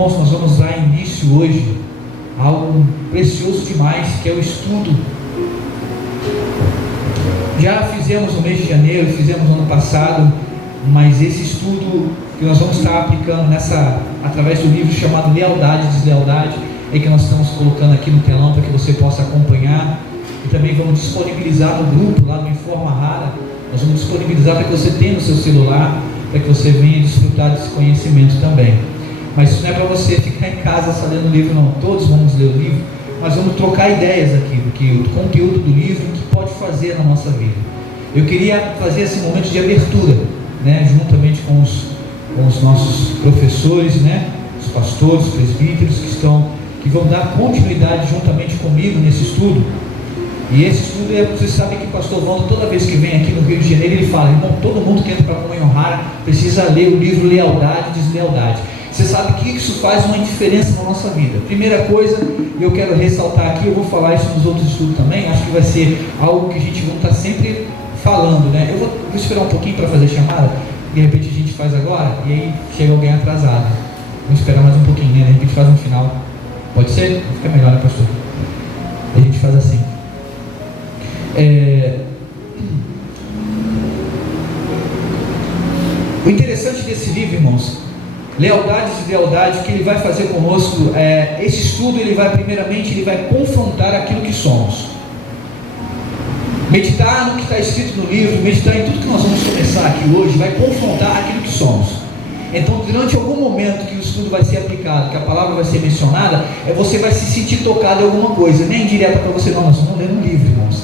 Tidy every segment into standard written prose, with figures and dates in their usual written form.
Irmãos, nós vamos dar início hoje a algo precioso demais, que é o estudo. Já fizemos no mês de janeiro, fizemos no ano passado, mas esse estudo que nós vamos estar aplicando através do livro chamado Lealdade e Deslealdade, é que nós estamos colocando aqui no telão para que você possa acompanhar, e também vamos disponibilizar no grupo, lá no Informa Rara, nós vamos disponibilizar para que você tenha no seu celular, para que você venha desfrutar desse conhecimento também. Mas isso não é para você ficar em casa só lendo o livro, não. Todos vamos ler o livro, mas vamos trocar ideias aqui do conteúdo do livro, o que pode fazer na nossa vida. Eu queria fazer esse momento de abertura, juntamente com os nossos professores, os pastores, presbíteros que vão dar continuidade juntamente comigo nesse estudo. E esse estudo, vocês sabem que o pastor Wando, toda vez que vem aqui no Rio de Janeiro, ele fala: irmão, todo mundo que entra para a comunhão rara precisa ler o livro Lealdade e Deslealdade. Você sabe que isso faz uma diferença na nossa vida. Primeira coisa, eu quero ressaltar aqui, eu vou falar isso nos outros estudos também, acho que vai ser algo que a gente vai estar sempre falando, Eu vou esperar um pouquinho para fazer a chamada, de repente a gente faz agora, e aí chega alguém atrasado. Vamos esperar mais um pouquinho, de repente faz no final. Pode ser? Fica melhor, pastor? A gente faz assim. O interessante desse livro, irmãos, Lealdade e Deslealdade, que ele vai fazer conosco, esse estudo, ele vai confrontar aquilo que somos. Meditar no que está escrito no livro, meditar em tudo que nós vamos começar aqui hoje, vai confrontar aquilo que somos. Então, durante algum momento que o estudo vai ser aplicado, que a palavra vai ser mencionada, você vai se sentir tocado em alguma coisa. Nem direta para você, não, nós estamos lendo um livro, irmãos.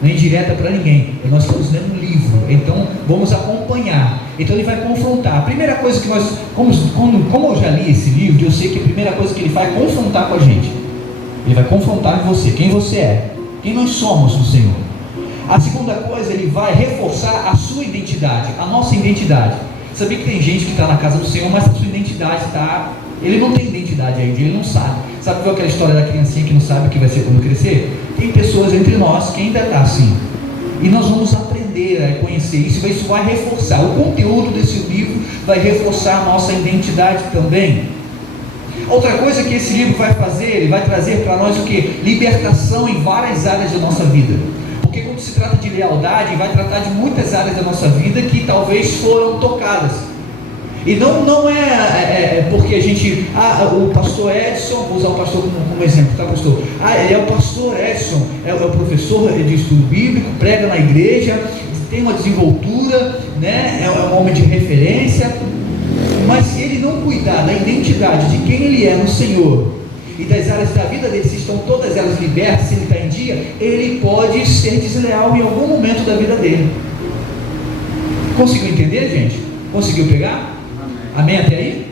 Nem direta para ninguém, nós estamos lendo um livro, então vamos acompanhar. Então ele vai confrontar. A primeira coisa que nós, como eu já li esse livro, eu sei que a primeira coisa que ele faz é confrontar com a gente. Ele vai confrontar em você, quem você é, quem nós somos no Senhor. A segunda coisa, ele vai reforçar a sua identidade, a nossa identidade. Sabia que tem gente que está na casa do Senhor, mas a sua identidade está... Ele não tem identidade ainda, ele não sabe. Sabe aquela história da criancinha que não sabe o que vai ser quando crescer? Tem pessoas entre nós que ainda está assim. E nós vamos aprender a conhecer isso. Isso vai reforçar. O conteúdo desse livro vai reforçar a nossa identidade também. Outra coisa que esse livro vai fazer, ele vai trazer para nós o que? Libertação em várias áreas da nossa vida. Porque quando se trata de lealdade, vai tratar de muitas áreas da nossa vida que talvez foram tocadas. E não é porque a gente, o pastor Edson, vou usar o pastor como exemplo, tá, pastor? Ele é o pastor Edson, é o professor de estudo bíblico, prega na igreja, tem uma desenvoltura, é um homem de referência, mas se ele não cuidar da identidade de quem ele é no Senhor, e das áreas da vida dele, se estão todas elas libertas, se ele está em dia, ele pode ser desleal em algum momento da vida dele. Conseguiu entender, gente? Conseguiu pegar? Amém até aí?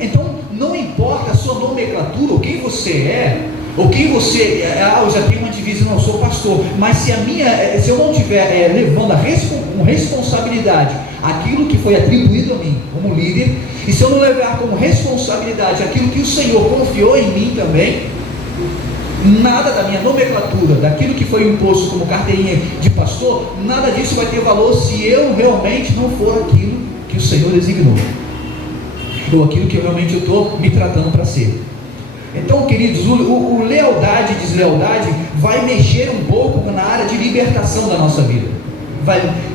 Então, não importa a sua nomenclatura, ou quem você é, ou quem você é, eu já tenho uma divisa, não, eu sou pastor, mas se eu não estiver levando com responsabilidade aquilo que foi atribuído a mim como líder, e se eu não levar como responsabilidade aquilo que o Senhor confiou em mim também, nada da minha nomenclatura, daquilo que foi imposto como carteirinha de pastor, nada disso vai ter valor se eu realmente não for aquilo que o Senhor designou, ou aquilo que realmente eu estou me tratando para ser. Então, queridos, o lealdade e deslealdade vai mexer um pouco na área de libertação da nossa vida.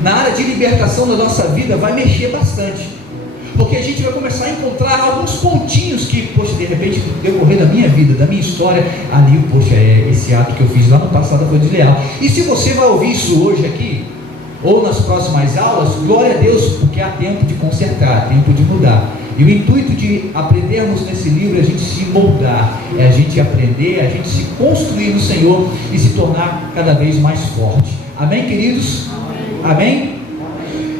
Na área de libertação da nossa vida vai mexer bastante, porque a gente vai começar a encontrar alguns pontinhos que, poxa, de repente, no decorrer da minha vida, da minha história, ali, poxa, esse ato que eu fiz lá no passado foi desleal. E se você vai ouvir isso hoje aqui, ou nas próximas aulas, glória a Deus, porque há tempo de consertar, tempo de mudar. E o intuito de aprendermos nesse livro é a gente se moldar, é a gente aprender, é a gente se construir no Senhor e se tornar cada vez mais forte. Amém, queridos? Amém?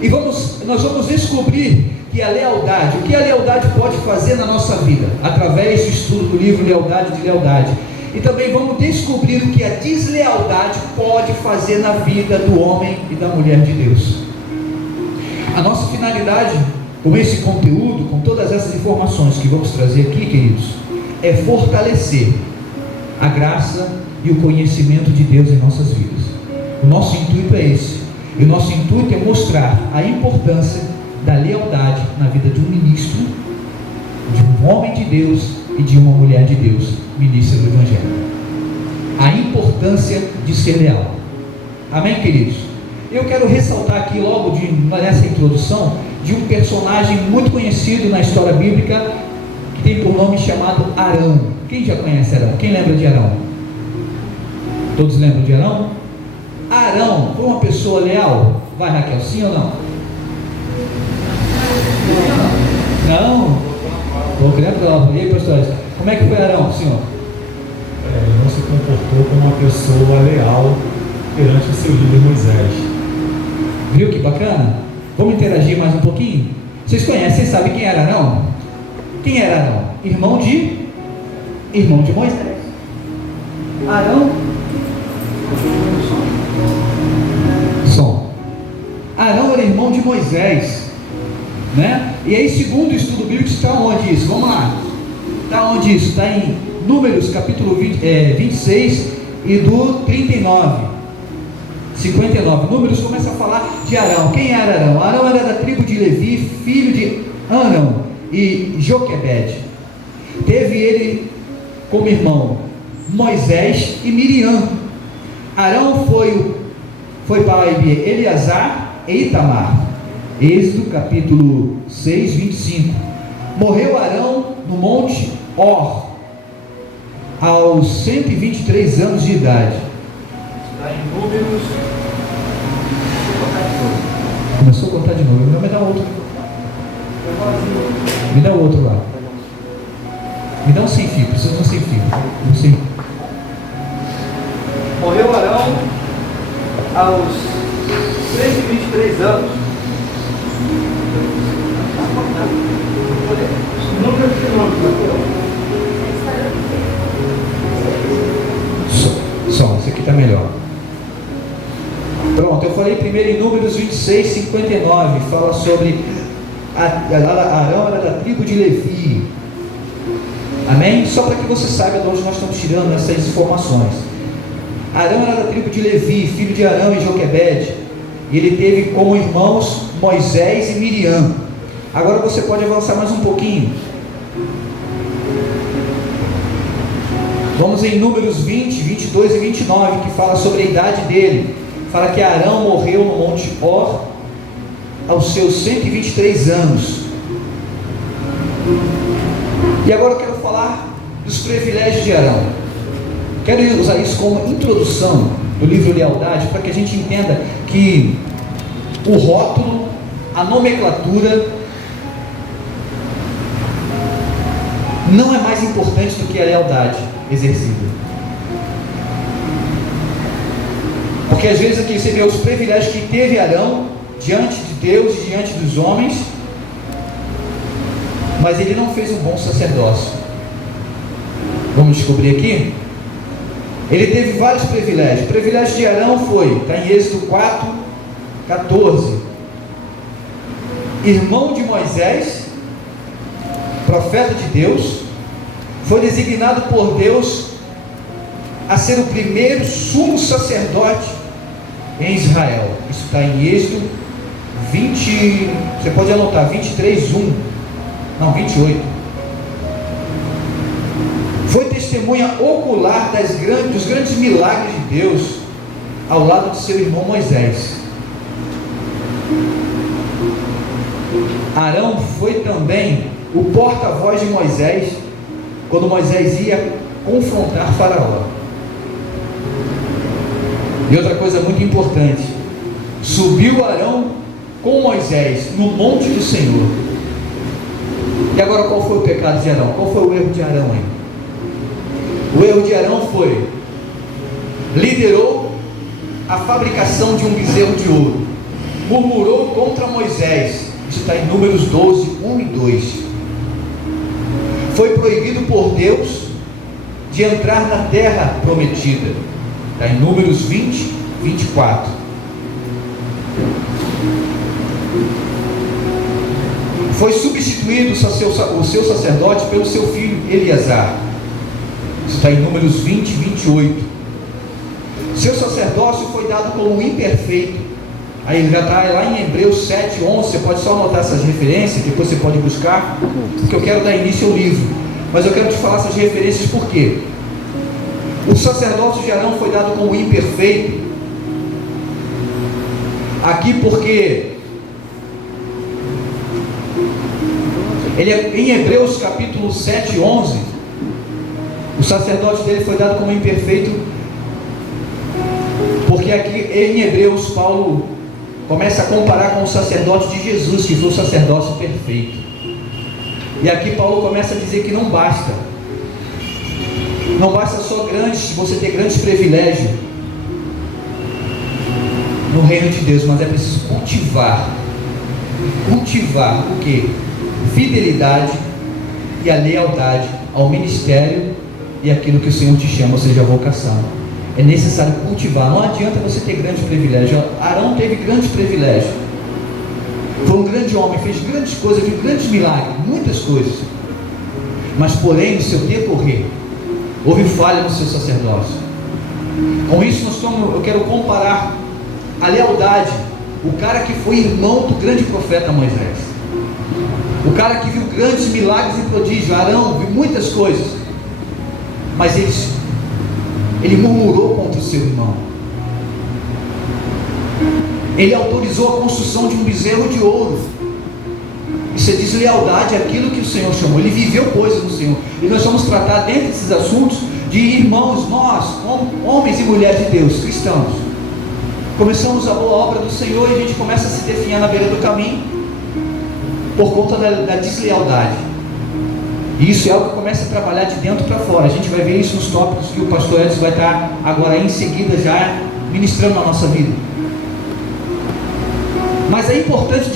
E nós vamos descobrir que a lealdade, o que a lealdade pode fazer na nossa vida, através do estudo do livro Lealdade e Deslealdade. E também vamos descobrir o que a deslealdade pode fazer na vida do homem e da mulher de Deus. A nossa finalidade com esse conteúdo, com todas essas informações que vamos trazer aqui, queridos, é fortalecer a graça e o conhecimento de Deus em nossas vidas. O nosso intuito é esse. E o nosso intuito é mostrar a importância da lealdade na vida de um ministro, de um um homem de Deus e de uma mulher de Deus, ministra do Evangelho. A importância de ser leal. Amém, queridos? Eu quero ressaltar aqui logo nessa introdução de um personagem muito conhecido na história bíblica, que tem por nome chamado Arão. Quem já conhece Arão? Quem lembra de Arão? Todos lembram de Arão? Arão foi uma pessoa leal? Vai, Raquel, sim ou não? Não? Vou criando ela. E aí, pastores, como é que foi Arão, senhor? Ele não se comportou como uma pessoa leal perante o seu líder Moisés. Viu que bacana? Vamos interagir mais um pouquinho? Vocês conhecem, vocês sabem quem era Arão? Quem era Arão? Irmão de Moisés. Arão. Som. Arão era irmão de Moisés, né? E aí, segundo o estudo bíblico, está onde isso? Vamos lá. Está onde isso? Está em Números capítulo 26 e do 39. 59. Números começa a falar de Arão. Quem era Arão? Arão era da tribo de Levi, filho de Anão e Joquebede. Teve ele como irmão Moisés e Miriam. Arão foi pai de Eleazar e Itamar. Êxodo capítulo 6, 25. Morreu Arão no monte Hor aos 123 anos de idade. Está em Números. Começou a cortar de novo. Não, me dá outro. Me dá outro lá. Me dá um sem fio. Preciso de um sem fio. Um sem. Morreu Arão aos 123 anos. Só, esse aqui está melhor. Pronto, eu falei primeiro em Números 26, 59. Fala sobre Arão era da tribo de Levi. Amém? Só para que você saiba de onde nós estamos tirando essas informações. Arão era da tribo de Levi, filho de Arão e Joquebede. E ele teve como irmãos Moisés e Miriam. Agora você pode avançar mais um pouquinho. Vamos em Números 20, 22 e 29, que fala sobre a idade dele. Fala que Arão morreu no Monte Hor aos seus 123 anos. E agora eu quero falar dos privilégios de Arão. Quero usar isso como introdução do livro Lealdade, para que a gente entenda que o rótulo, a nomenclatura, não é mais importante do que a lealdade exercida. Porque às vezes aqui você vê os privilégios que teve Arão diante de Deus e diante dos homens, mas ele não fez um bom sacerdócio. Vamos descobrir aqui? Ele teve vários privilégios. O privilégio de Arão foi, está em Êxodo 4, 14. Irmão de Moisés, profeta de Deus, foi designado por Deus a ser o primeiro sumo sacerdote em Israel. Isso está em Êxodo 20, você pode anotar, 23, 1. Não, 28. Foi testemunha ocular dos grandes milagres de Deus ao lado de seu irmão Moisés. Arão foi também o porta-voz de Moisés quando Moisés ia confrontar Faraó. E outra coisa muito importante: subiu Arão com Moisés no monte do Senhor. E agora, qual foi o pecado de Arão? Qual foi o erro de Arão aí? O erro de Arão foi: liderou a fabricação de um bezerro de ouro, murmurou contra Moisés. Isso está em Números 12, 1 e 2. Foi proibido por Deus de entrar na terra prometida. Está em Números 20, 24. Foi substituído o seu sacerdote pelo seu filho Eleazar. Isso está em Números 20, 28. Seu sacerdócio foi dado como imperfeito Aí já está lá em Hebreus 7, 11, você pode só anotar essas referências, depois você pode buscar, porque eu quero dar início ao livro. Mas eu quero te falar essas referências por quê? O sacerdócio de Arão foi dado como imperfeito, aqui porque ele em Hebreus capítulo 7, 11, o sacerdócio dele foi dado como imperfeito, porque aqui em Hebreus Paulo começa a comparar com o sacerdócio de Jesus, que foi o sacerdócio perfeito. E aqui Paulo começa a dizer que não basta só você ter grandes privilégios no reino de Deus, mas é preciso cultivar o que? Fidelidade e a lealdade ao ministério e aquilo que o Senhor te chama, ou seja, a vocação. É necessário cultivar, não adianta você ter grandes privilégios. Arão teve grandes privilégios, foi um grande homem, fez grandes coisas, fez grandes milagres, muitas coisas, mas porém no seu decorrer houve falha no seu sacerdócio. Com isso eu quero comparar a lealdade, o cara que foi irmão do grande profeta Moisés, o cara que viu grandes milagres e prodígios. Arão viu muitas coisas, mas ele murmurou contra o seu irmão. Ele autorizou a construção de um bezerro de ouro. Isso é deslealdade àquilo que o Senhor chamou. Ele viveu coisas no Senhor. E nós vamos tratar dentro desses assuntos de irmãos, nós, homens e mulheres de Deus, cristãos. Começamos a boa obra do Senhor e a gente começa a se definhar na beira do caminho por conta da deslealdade. E isso é algo que começa a trabalhar de dentro para fora. A gente vai ver isso nos tópicos que o pastor Edson vai estar agora em seguida já ministrando na nossa vida. Mas é importante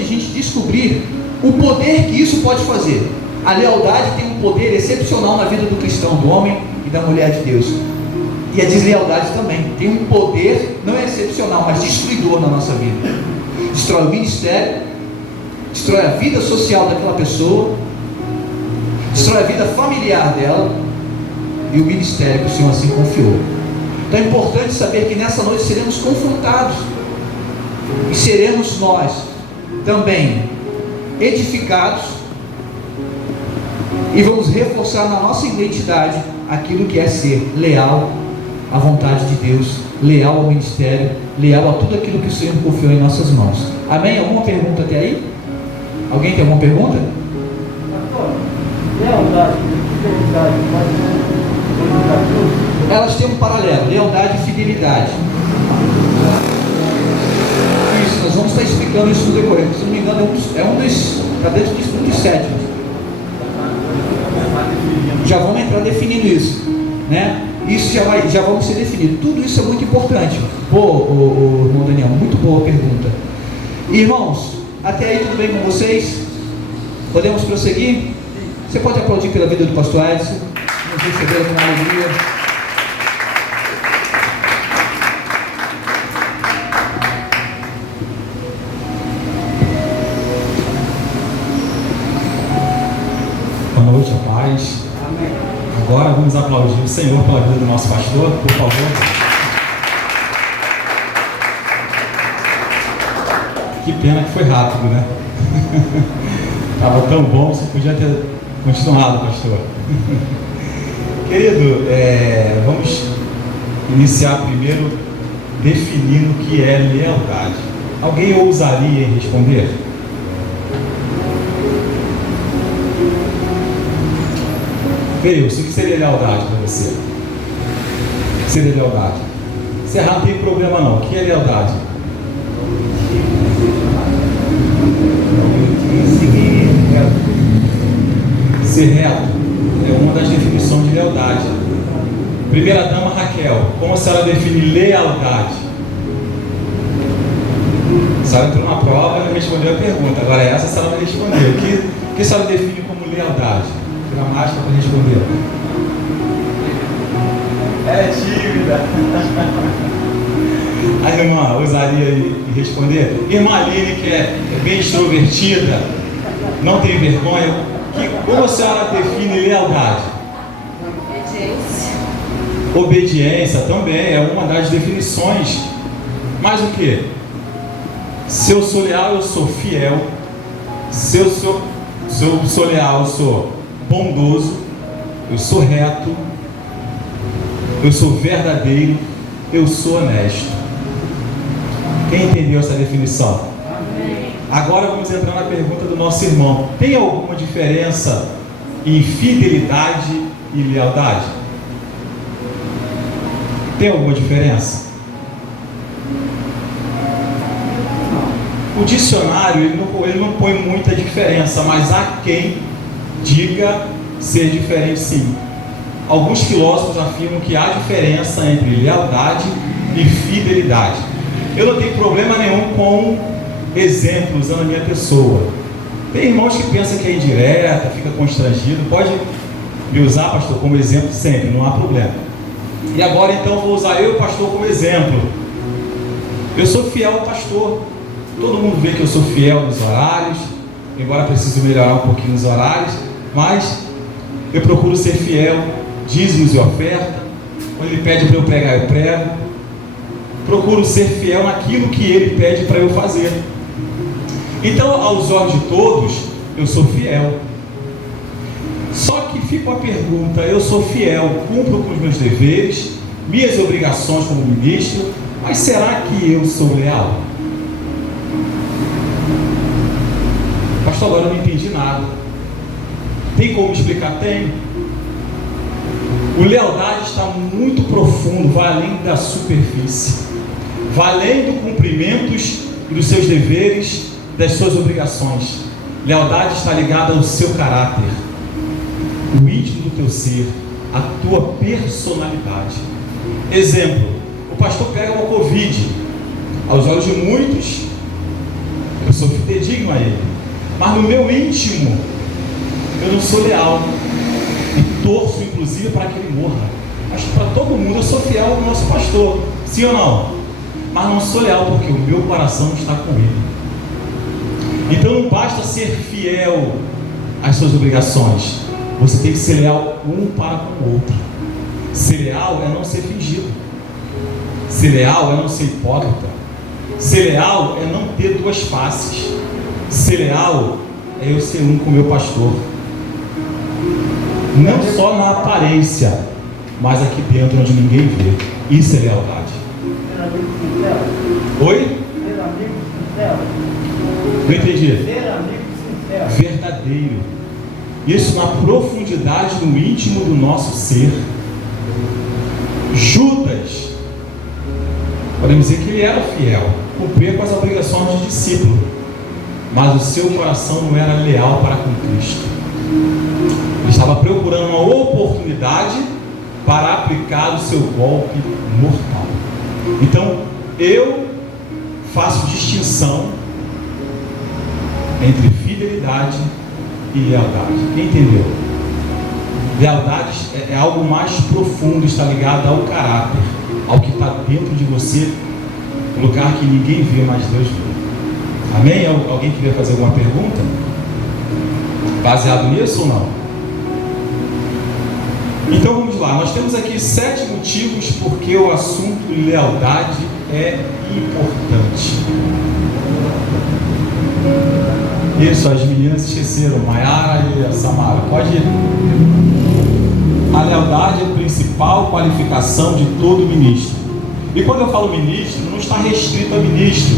a gente descobrir o poder que isso pode fazer. A lealdade tem um poder excepcional na vida do cristão, do homem e da mulher de Deus. E a deslealdade também tem um poder, não é excepcional, mas destruidor na nossa vida. Destrói o ministério, destrói a vida social daquela pessoa, destrói a vida familiar dela e o ministério que o Senhor assim confiou. Então é importante saber que nessa noite seremos confrontados e seremos nós também edificados e vamos reforçar na nossa identidade aquilo que é ser leal à vontade de Deus, leal ao ministério, leal a tudo aquilo que o Senhor confiou em nossas mãos. Amém? Alguma pergunta até aí? Alguém tem alguma pergunta? Lealdade e fidelidade, elas têm um paralelo, lealdade e fidelidade. Isso, nós vamos estar explicando isso no decorrer. Se não me engano, está dentro dos 7. Já vamos entrar definindo isso, né? Isso já vamos ser definido. Tudo isso é muito importante. Irmão Daniel, muito boa pergunta. Irmãos, até aí tudo bem com vocês? Podemos prosseguir? Você pode aplaudir pela vida do pastor Edson, nos receberam com alegria. Boa noite, a paz. Amém. Agora vamos aplaudir o Senhor pela vida do nosso pastor, por favor. Que pena que foi rápido, né? Estava tão bom, você podia ter continuado, pastor. Querido, vamos iniciar primeiro definindo o que é lealdade. Alguém ousaria em responder? Deus, o que seria lealdade para você? O que seria lealdade? Se errar não tem problema não. O que é lealdade? Ser reto é uma das definições de lealdade. Primeira dama Raquel, como a senhora define lealdade? A senhora entrou na prova e respondeu a pergunta. Agora essa a senhora vai responder. O que a senhora define como lealdade? Gramática para responder. É tímida. A irmã ousaria em responder? Irmã Aline, que é bem extrovertida, não tem vergonha. Como a senhora define lealdade? Obediência. Obediência também é uma das definições. Mas o que? Se eu sou leal, eu sou fiel. Se eu sou leal, eu sou bondoso. Eu sou reto. Eu sou verdadeiro. Eu sou honesto. Quem entendeu essa definição? Amém. Agora vamos entrar na pergunta do nosso irmão. Tem alguma diferença em fidelidade e lealdade? Tem alguma diferença? O dicionário ele não põe muita diferença, mas há quem diga ser diferente sim. Alguns filósofos afirmam que há diferença entre lealdade e fidelidade. Eu não tenho problema nenhum com exemplos usando a minha pessoa. Tem irmãos que pensam que é indireta, fica constrangido. Pode me usar, pastor, como exemplo sempre, não há problema. E agora então vou usar eu, pastor, como exemplo. Eu sou fiel ao pastor. Todo mundo vê que eu sou fiel nos horários, embora precise melhorar um pouquinho nos horários, mas eu procuro ser fiel, dízimos e oferta. Quando ele pede para eu pregar, eu prego. Procuro ser fiel naquilo que ele pede para eu fazer. Então, aos olhos de todos, eu sou fiel. Só que fica a pergunta: eu sou fiel, cumpro com os meus deveres, minhas obrigações como ministro, mas será que eu sou leal? Pastor, agora eu não entendi nada. Tem como explicar? Tem. O lealdade está muito profundo, vai além da superfície, vai além dos cumprimentos e dos seus deveres, das suas obrigações. Lealdade está ligada ao seu caráter, o íntimo do teu ser, a tua personalidade. Exemplo: o pastor pega uma Covid. Aos olhos de muitos, eu sou fidedigno a ele, mas no meu íntimo, eu não sou leal. E torço, inclusive, para que ele morra. Mas para todo mundo, eu sou fiel ao nosso pastor. Sim ou não? Mas não sou leal porque o meu coração está com ele. Então não basta ser fiel às suas obrigações. Você tem que ser leal um para com o outro. Ser leal é não ser fingido. Ser leal é não ser hipócrita. Ser leal é não ter duas faces. Ser leal é eu ser um com o meu pastor. Não só na aparência, mas aqui dentro onde ninguém vê. Isso é lealdade. Ser amigo sincero. Oi? Ser amigo sincero. Não entendi. Ser amigo sincero. Verdadeiro. Isso na profundidade, no íntimo do nosso ser. Judas, podemos dizer que ele era fiel, cumpria com as obrigações de discípulo, mas o seu coração não era leal para com Cristo. Ele estava procurando uma oportunidade para aplicar o seu golpe mortal. Então, eu faço distinção entre fidelidade e lealdade. Quem entendeu? Lealdade é algo mais profundo, está ligado ao caráter, ao que está dentro de você, um lugar que ninguém vê, mas Deus vê. Amém? Alguém queria fazer alguma pergunta? Baseado nisso ou não? Então vamos lá, nós temos aqui 7 motivos porque o assunto lealdade é importante. Isso, as meninas esqueceram, Maiara e a Samara. Pode ir. A lealdade é a principal qualificação de todo ministro. E quando eu falo ministro, não está restrito a ministro,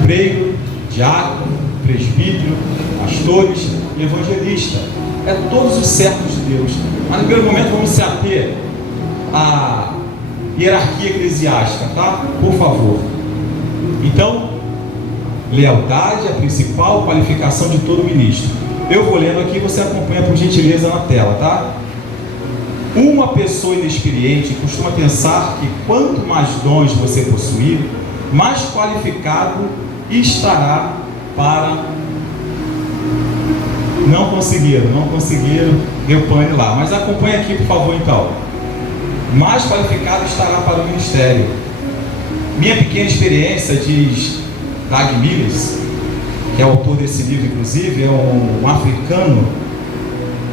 obreiro, diácono, presbítero, pastores e evangelista. É todos os servos de Deus. Mas no primeiro momento vamos se ater à hierarquia eclesiástica, tá? Por favor. Então, lealdade é a principal qualificação de todo ministro. Eu vou lendo aqui, você acompanha por gentileza na tela, tá? Uma pessoa inexperiente costuma pensar que quanto mais dons você possuir, mais qualificado estará para... Não conseguiram, deu pane lá. Mas acompanha aqui, por favor, então. Mais qualificado estará para o ministério. Minha pequena experiência, diz Dag Mills, que é o autor desse livro, inclusive, é um africano,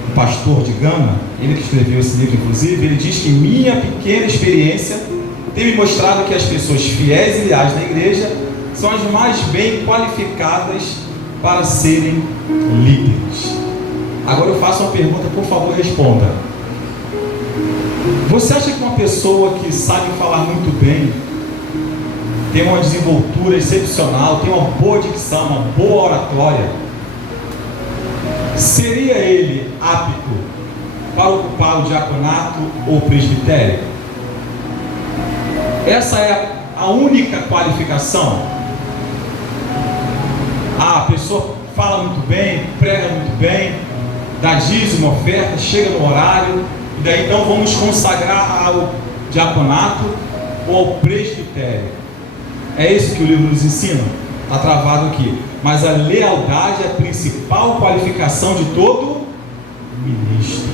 um pastor de Gana, ele que escreveu esse livro, inclusive, ele diz que minha pequena experiência tem me mostrado que as pessoas fiéis e leais na igreja são as mais bem qualificadas para serem líderes. Agora eu faço uma pergunta, por favor, responda. Você acha que uma pessoa que sabe falar muito bem, tem uma desenvoltura excepcional, tem uma boa dicção, uma boa oratória, seria ele apto para ocupar o diaconato ou o presbitério? Essa é a única qualificação? A pessoa fala muito bem, prega muito bem, dá dízimo, oferta, chega no horário, e daí então vamos consagrar ao diaconato ou ao presbitério. É isso que o livro nos ensina? Está travado aqui. Mas a lealdade é a principal qualificação de todo ministro.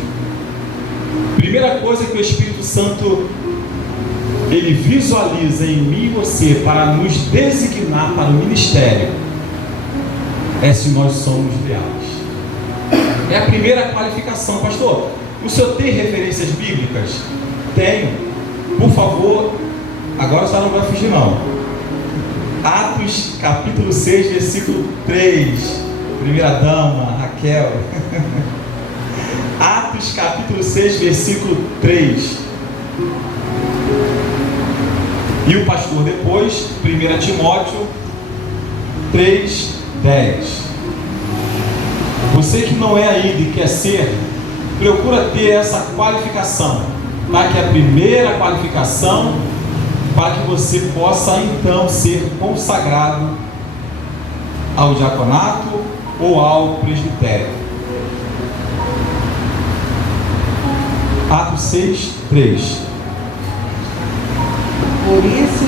Primeira coisa que o Espírito Santo ele visualiza em mim e você para nos designar para o ministério é se nós somos leais. É a primeira qualificação. Pastor, o senhor tem referências bíblicas? Tenho. Por favor, agora só não vai fugir não. Atos capítulo 6, versículo 3. Primeira dama, Raquel. Atos capítulo 6, versículo 3. E o pastor depois, 1 Timóteo 3, 10. Você que não é ainda e quer ser, procura ter essa qualificação, tá? Que é a primeira qualificação para que você possa então ser consagrado ao diaconato ou ao presbitério. Atos 6, 3. Por isso,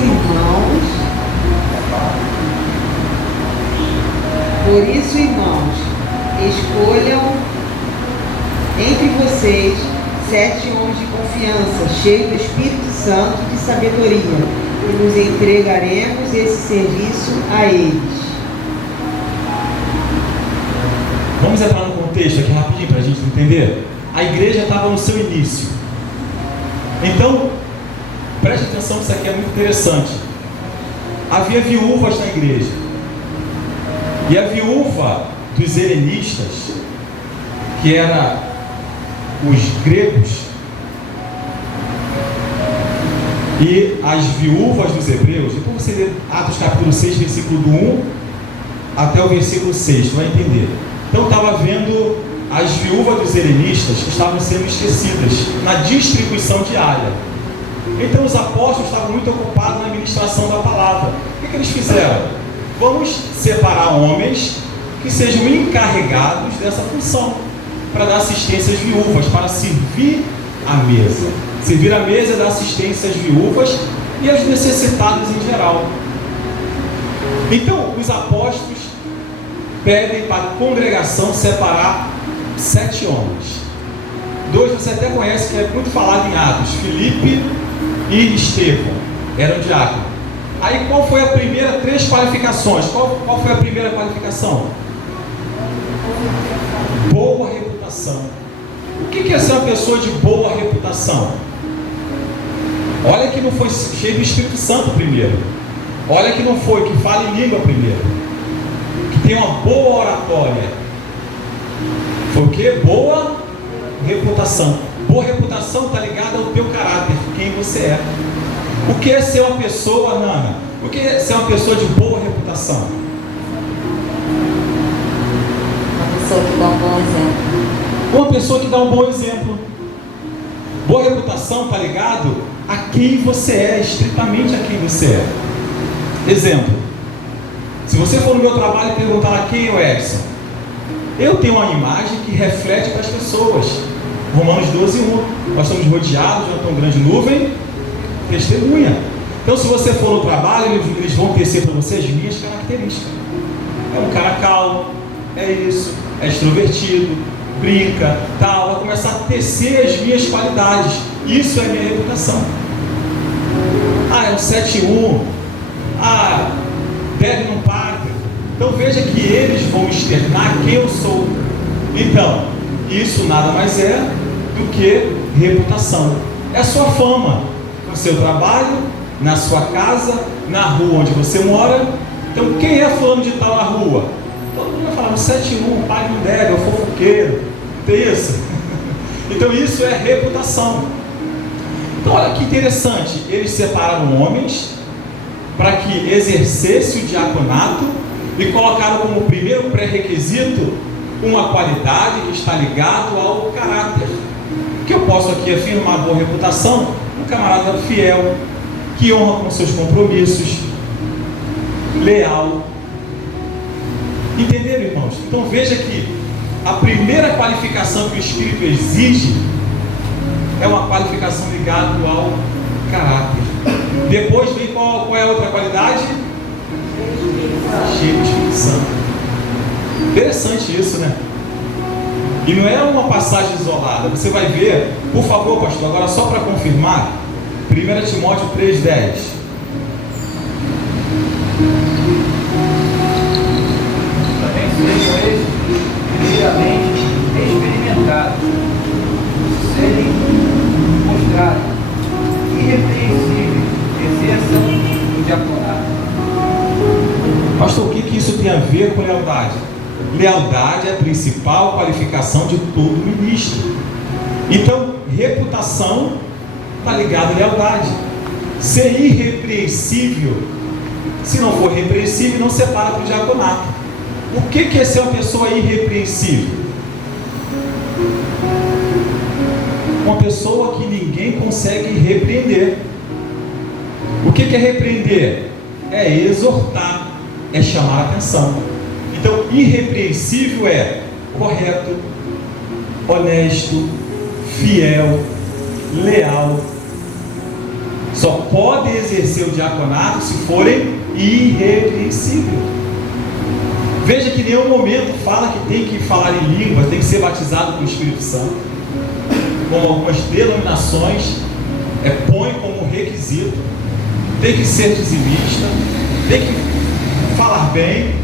irmãos, escolham entre vocês 7 homens de confiança, cheios do Espírito Santo e de sabedoria, e nos entregaremos esse serviço a eles. Vamos entrar no contexto aqui rapidinho para a gente entender. A igreja estava no seu início. Então, preste atenção que isso aqui é muito interessante. Havia viúvas na igreja. E a viúva dos helenistas, que era os gregos, e as viúvas dos hebreus. Então você lê Atos capítulo 6, versículo do 1 até o versículo 6, tu vai entender. Então estava vendo as viúvas dos helenistas que estavam sendo esquecidas na distribuição diária. Então os apóstolos estavam muito ocupados na ministração da palavra. O que eles fizeram? Vamos separar homens que sejam encarregados dessa função, para dar assistência às viúvas, para servir a mesa. Servir a mesa é dar assistência às viúvas e aos necessitados em geral. Então os apóstolos pedem para a congregação separar 7 homens. 2 você até conhece, que é muito falado em Atos: Filipe e Estevão eram diáconos. Aí qual foi a primeira 3 qualificações? Qual foi a primeira qualificação? Boa reputação. O que é ser uma pessoa de boa reputação? Olha que não foi cheio do Espírito Santo primeiro. Olha que não foi que fala em língua primeiro. Que tem uma boa oratória. Foi o que? Boa reputação. Boa reputação está ligada ao teu caráter, quem você é. O que é ser uma pessoa, Nana? O que é ser uma pessoa de boa reputação? Uma pessoa que dá um bom exemplo. Uma pessoa que dá um bom exemplo. Boa reputação está ligado a quem você é, estritamente a quem você é. Exemplo: se você for no meu trabalho e perguntar a quem eu é, Edson, eu tenho uma imagem que reflete para as pessoas. Romanos 12, 1. Nós somos rodeados de uma tão grande nuvem, testemunha. Então, se você for no trabalho, eles vão tecer para você as minhas características. É um cara calmo, é isso, é extrovertido, brinca, tal. Vai começar a tecer as minhas qualidades. Isso é minha reputação. É um 7-1. Deve não paga. Então veja que eles vão externar quem eu sou. Então, isso nada mais é do que reputação. É a sua fama no seu trabalho, na sua casa, na rua onde você mora Então, quem é fulano de tal na rua? Todo mundo vai falar, no 71, o pai não deve, é o fofoqueiro, tem isso? Então, isso é reputação. Então, olha que interessante, eles separaram homens para que exercesse o diaconato e colocaram como primeiro pré-requisito uma qualidade que está ligado ao caráter. Que eu posso aqui afirmar boa reputação, um camarada fiel, que honra com seus compromissos, leal. Entenderam, irmãos? Então veja que a primeira qualificação que o Espírito exige é uma qualificação ligada ao caráter. Depois vem qual é a outra qualidade? Cheio do Espírito Santo. Interessante isso, né? E não é uma passagem isolada. Você vai ver, por favor, pastor, agora só para confirmar, 1 Timóteo 3,10. Também sejam estes, primeiramente, experimentados, serem mostrados, irrepreensíveis, exerçam o diaconato. Pastor, o que isso tem a ver com lealdade? Lealdade é a principal qualificação de todo ministro. Então, reputação está ligada à lealdade. Ser irrepreensível, se não for repreensível, não separa para o diaconato. O que é ser uma pessoa irrepreensível? Uma pessoa que ninguém consegue repreender. O que é repreender? É exortar, é chamar a atenção. Então, irrepreensível é correto, honesto, fiel, leal. Só podem exercer o diaconato se forem irrepreensíveis. Veja que em nenhum momento fala que tem que falar em línguas, tem que ser batizado com o Espírito Santo. Como algumas denominações põe como requisito. Tem que ser dizimista, tem que falar bem,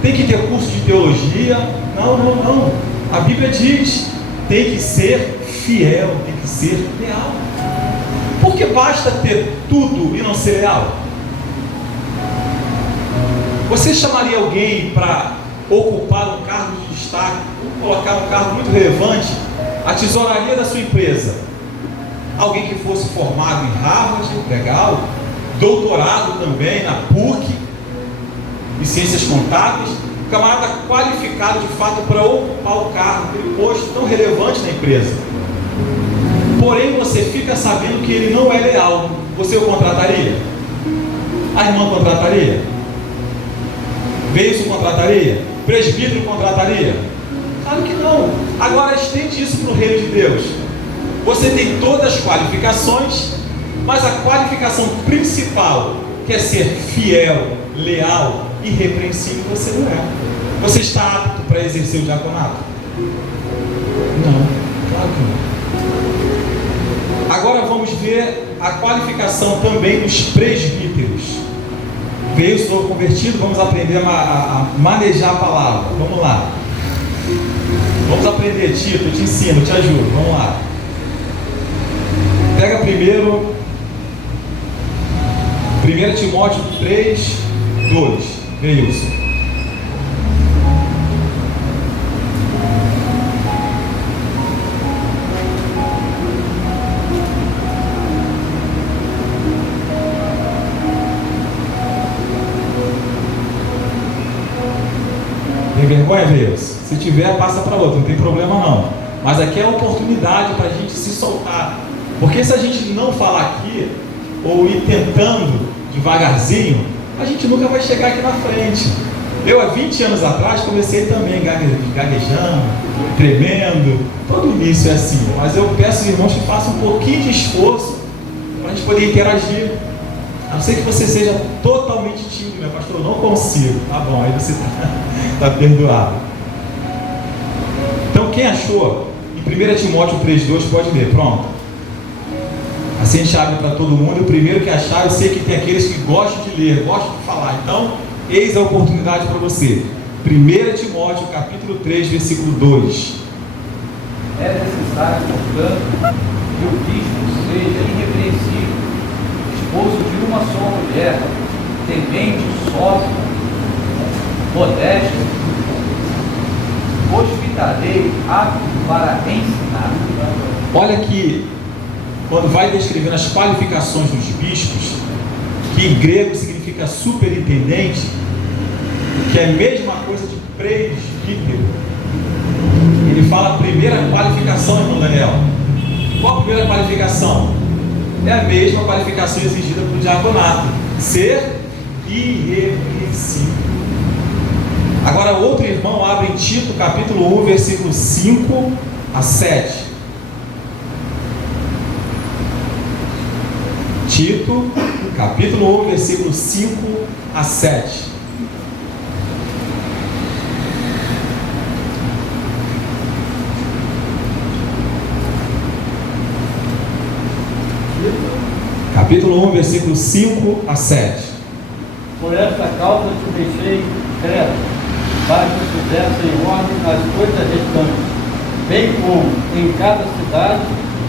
tem que ter curso de teologia. Não. A Bíblia diz, tem que ser fiel, tem que ser leal. Porque basta ter tudo e não ser leal? Você chamaria alguém para ocupar um cargo de destaque, ou colocar um cargo muito relevante, a tesouraria da sua empresa? Alguém que fosse formado em Harvard, legal, doutorado também na PUC, em ciências contábeis, camarada qualificado de fato para ocupar o cargo, aquele posto tão relevante na empresa. Porém, você fica sabendo que ele não é leal. Você o contrataria? A irmã contrataria? Beijo contrataria? Presbítero contrataria? Claro que não. Agora estende isso para o reino de Deus. Você tem todas as qualificações, mas a qualificação principal, que é ser fiel, leal, irrepreensível, você não é. Você está apto para exercer o diaconato? Não, claro que não. Agora vamos ver a qualificação também dos presbíteros. Veio, sou convertido, vamos aprender a manejar a palavra. Vamos lá. Vamos aprender, Tito, eu te ensino, eu te ajudo. Vamos lá. Pega primeiro 1 Timóteo 3:2. Veio isso. Tem vergonha, Deus? Se tiver, passa para outro, não tem problema não. Mas aqui é a oportunidade para a gente se soltar. Porque se a gente não falar aqui, ou ir tentando devagarzinho, a gente nunca vai chegar aqui na frente. Eu, há 20 anos atrás, comecei também gaguejando, tremendo. Todo início é assim. Mas eu peço aos irmãos que façam um pouquinho de esforço para a gente poder interagir. A não ser que você seja totalmente tímido, né, pastor? Eu não consigo. Tá bom, aí você está perdoado. Então, quem achou, em 1 Timóteo 3:2, pode ler. Pronto. Assim a gente abre para todo mundo. E o primeiro que achar, eu sei que tem aqueles que gostam de ler, gostam de falar. Então, eis a oportunidade para você. 1 Timóteo, capítulo 3, versículo 2. É necessário, portanto, que o bispo seja irrepreensível, esposo de uma só mulher, temente, sóbrio, modesto, hospitaleiro, apto para ensinar. Olha que, quando vai descrevendo as qualificações dos bispos, que em grego significa superintendente, que é a mesma coisa de presbítero. Ele fala a primeira qualificação, irmão Daniel. Qual a primeira qualificação? É a mesma qualificação exigida para o diaconato: ser irrepreensível. Agora, outro irmão abre em Tito, capítulo 1, versículo 5 a 7. Tito, capítulo 1, versículo 5 a 7. Capítulo 1, versículo 5 a 7. Por esta causa te deixei Creta, para que pusesse em ordem as coisas restantes, bem como em cada cidade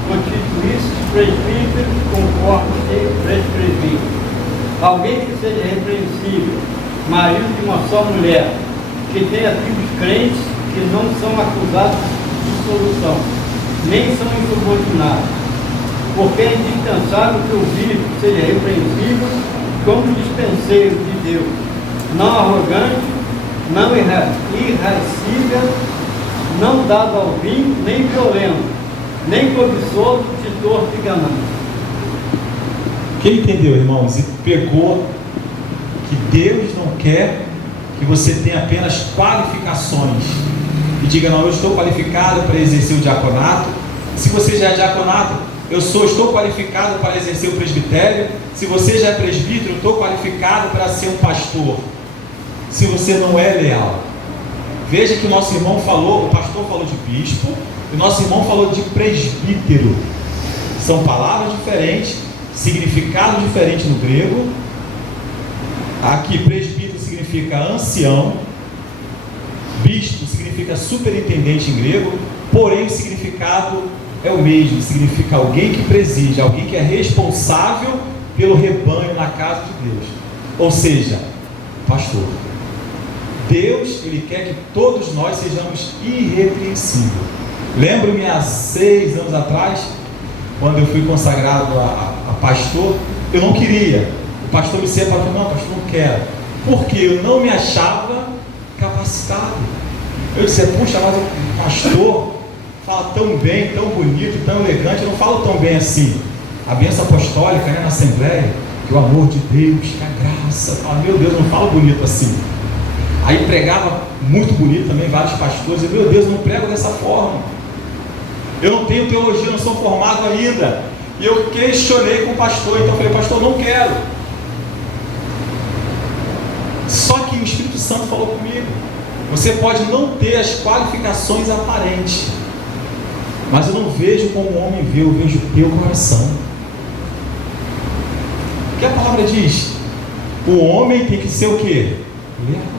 constituísse presbíteros conforme te prescrevi. Alguém que seja repreensível, marido de uma só mulher, que tenha filhos crentes que não são acusados de dissolução, nem são insubordinados. Porque é indispensável que o vivo seja repreensível como dispenseiro de Deus, não arrogante, não irracível, não dado ao vinho, nem violento, nem cobiçoso, titor de ganância. Quem entendeu, irmãos, e pegou que Deus não quer que você tenha apenas qualificações e diga: não, eu estou qualificado para exercer o diaconato. Se você já é diaconato, estou qualificado para exercer o presbitério. Se você já é presbítero, eu estou qualificado para ser um pastor. Se você não é leal, veja que o nosso irmão falou, o pastor falou de bispo, e o nosso irmão falou de presbítero. São palavras diferentes, significado diferente no grego. Aqui, presbítero significa ancião, bispo significa superintendente em grego, porém o significado é o mesmo, significa alguém que preside, alguém que é responsável pelo rebanho na casa de Deus. Ou seja, pastor. Deus, Ele quer que todos nós sejamos irrepreensíveis. Lembro-me há 6 anos atrás, quando eu fui consagrado a pastor, eu não queria. O pastor me separou: não, pastor, não quero. Porque eu não me achava capacitado. Eu disse: puxa, mas o pastor fala tão bem, tão bonito, tão elegante. Eu não falo tão bem assim. A bênção apostólica, né, na Assembleia, que o amor de Deus, que a graça. Meu Deus, não falo bonito assim. Aí pregava muito bonito também, vários pastores. E, meu Deus, eu não prego dessa forma. Eu não tenho teologia, não sou formado ainda. E eu questionei com o pastor. Então eu falei: pastor, não quero. Só que o Espírito Santo falou comigo: você pode não ter as qualificações aparentes, mas eu não vejo como o homem vê, eu vejo o teu coração. O que a palavra diz? O homem tem que ser o quê? Leal.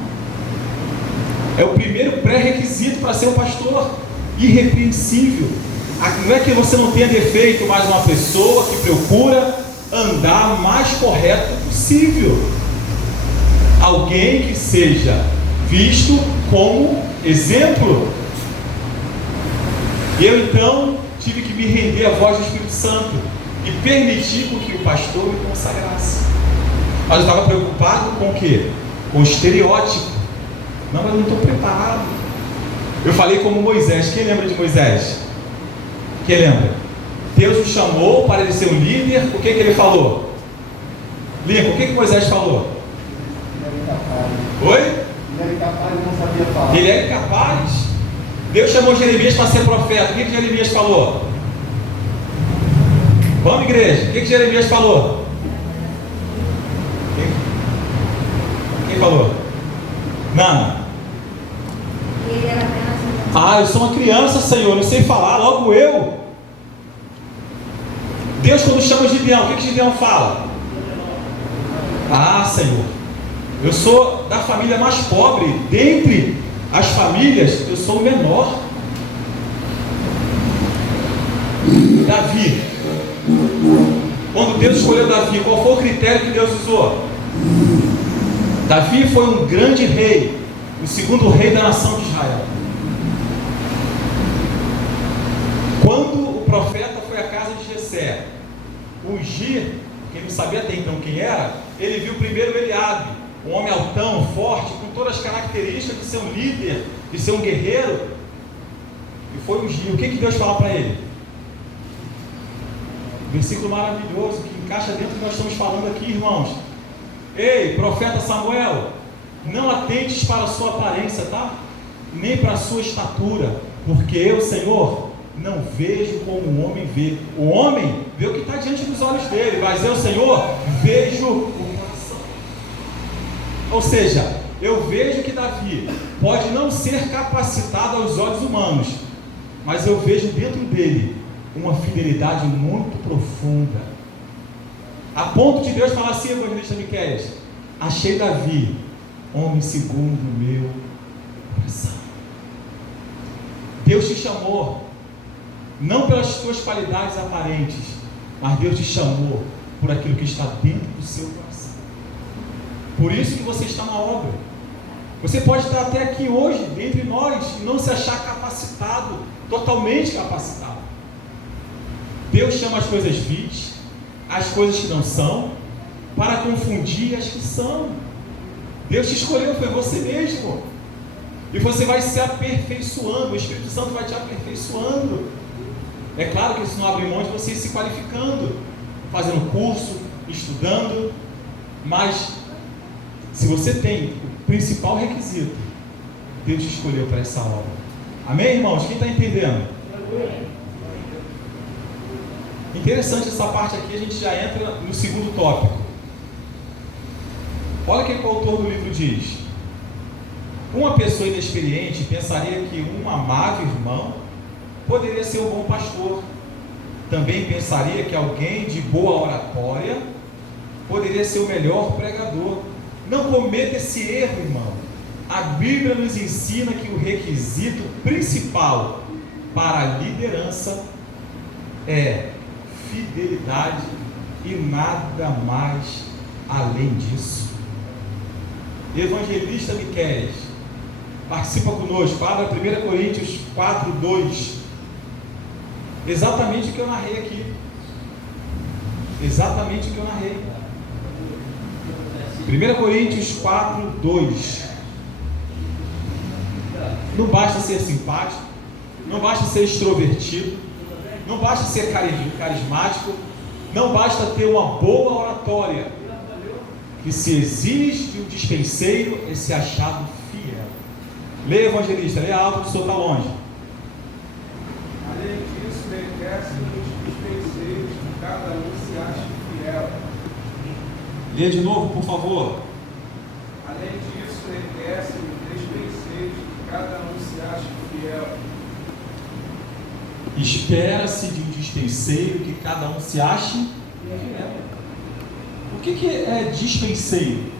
É o primeiro pré-requisito para ser um pastor irrepreensível. Não é que você não tenha defeito, mas uma pessoa que procura andar o mais correto possível. Alguém que seja visto como exemplo. Eu então tive que me render à voz do Espírito Santo e permitir com que o pastor me consagrasse. Mas eu estava preocupado com o quê? Com o estereótipo. Não, mas eu não estou preparado. Eu falei como Moisés. Quem lembra de Moisés? Quem lembra? Deus o chamou para ele ser um líder. O que ele falou? Lincoln, o que Moisés falou? Ele era incapaz. Oi? Ele era incapaz e não sabia falar. Ele era incapaz. Deus chamou Jeremias para ser profeta. O que Jeremias falou? Vamos, igreja. O que Jeremias falou? Quem falou? Nana. Ele era apenas um... Eu sou uma criança, Senhor, não sei falar, logo eu. Deus, quando chama Gideão, o que Gideão fala? Senhor, eu sou da família mais pobre, dentre as famílias, eu sou o menor. Davi, quando Deus escolheu Davi, qual foi o critério que Deus usou? Davi foi um grande rei, o segundo rei da nação de Israel. Quando o profeta foi à casa de Jessé ungir, quem não sabia até então quem era, ele viu primeiro Eliabe, um homem altão, forte, com todas as características de ser um líder, de ser um guerreiro, e foi ungir. O que Deus fala para ele? Versículo maravilhoso, que encaixa dentro do que nós estamos falando aqui, irmãos. Ei, profeta Samuel, não atentes para a sua aparência, tá? Nem para a sua estatura, porque eu, Senhor, não vejo como o homem vê. O homem vê o que está diante dos olhos dele, mas eu, Senhor, vejo o coração. Ou seja, eu vejo que Davi pode não ser capacitado aos olhos humanos, mas eu vejo dentro dele uma fidelidade muito profunda, a ponto de Deus falar assim, evangelista Miqueias: achei Davi, homem segundo o meu coração. Deus te chamou não pelas tuas qualidades aparentes, mas Deus te chamou por aquilo que está dentro do seu coração. Por isso que você está na obra. Você pode estar até aqui hoje, dentre nós, e não se achar capacitado, totalmente capacitado. Deus chama as coisas vis, as coisas que não são, para confundir as que são. Deus te escolheu, foi você mesmo. E você vai se aperfeiçoando, o Espírito Santo vai te aperfeiçoando. É claro que isso não abre mão de você ir se qualificando, fazendo curso, estudando, mas se você tem o principal requisito, Deus te escolheu para essa obra. Amém, irmãos? Quem está entendendo? Interessante essa parte aqui, a gente já entra no segundo tópico. Olha o que o autor do livro diz. Uma pessoa inexperiente pensaria que um amável irmão poderia ser um bom pastor. Também pensaria que alguém de boa oratória poderia ser o melhor pregador. Não cometa esse erro, irmão. A Bíblia nos ensina que o requisito principal para a liderança é fidelidade e nada mais além disso. Evangelista Miqueias, participa conosco, abra 1 Coríntios 4:2. Exatamente o que eu narrei aqui. Exatamente o que eu narrei. 1 Coríntios 4:2. Não basta ser simpático, não basta ser extrovertido, não basta ser carismático, não basta ter uma boa oratória, que se exige de um dispenseiro esse achado fiel. Leia, evangelista, leia alto que o senhor está longe. Além disso, requer-se dos dispenseiros que cada um se ache fiel. Leia de novo, por favor. Além disso, requer-se dos dispenseiros que cada um se ache fiel. Espera-se de um dispenseiro que cada um se ache fiel. O que é dispenseiro?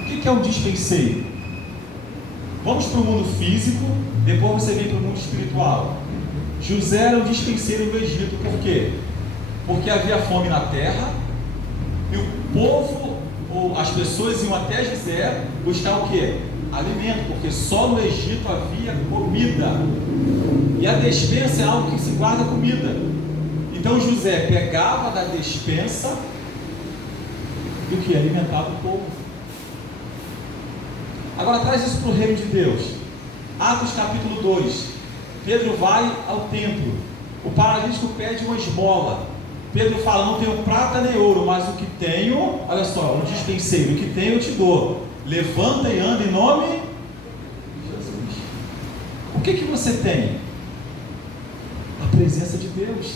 O que é um dispenseiro? Vamos para o mundo físico, depois você vem para o mundo espiritual. José era um dispenseiro no Egito, por quê? Porque havia fome na terra e o povo, ou as pessoas iam até José buscar o quê? Alimento, porque só no Egito havia comida, e a despensa é algo que se guarda comida. Então José pegava da despensa do que alimentava o povo. Agora traz isso para o reino de Deus. Atos capítulo 2. Pedro vai ao templo, o paralítico pede uma esmola. Pedro fala: não tenho prata nem ouro, mas o que tenho, olha só, um dispenseiro, o que tenho eu te dou. Levanta e anda em nome de Jesus. O que você tem? A presença de Deus,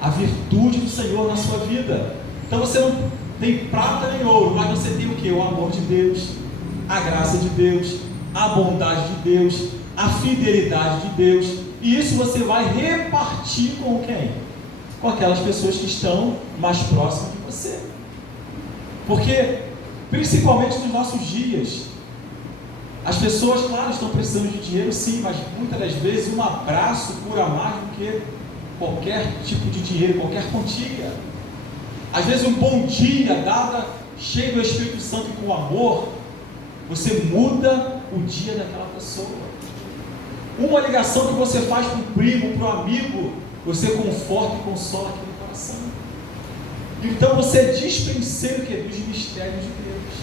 a virtude do Senhor na sua vida. Então você não tem prata nem ouro, mas você tem o que? O amor de Deus, a graça de Deus, a bondade de Deus, a fidelidade de Deus. E isso você vai repartir com quem? Com aquelas pessoas que estão mais próximas de você. Porque, principalmente nos nossos dias, as pessoas, claro, estão precisando de dinheiro, sim, mas muitas das vezes um abraço cura mais do que qualquer tipo de dinheiro, qualquer quantia. Às vezes um bom dia dado cheio do Espírito Santo e com amor, você muda o dia daquela pessoa. Uma ligação que você faz para o primo, para o amigo, você conforta e consola aquele coração. Então você é dispenseiro, dos mistérios de Deus,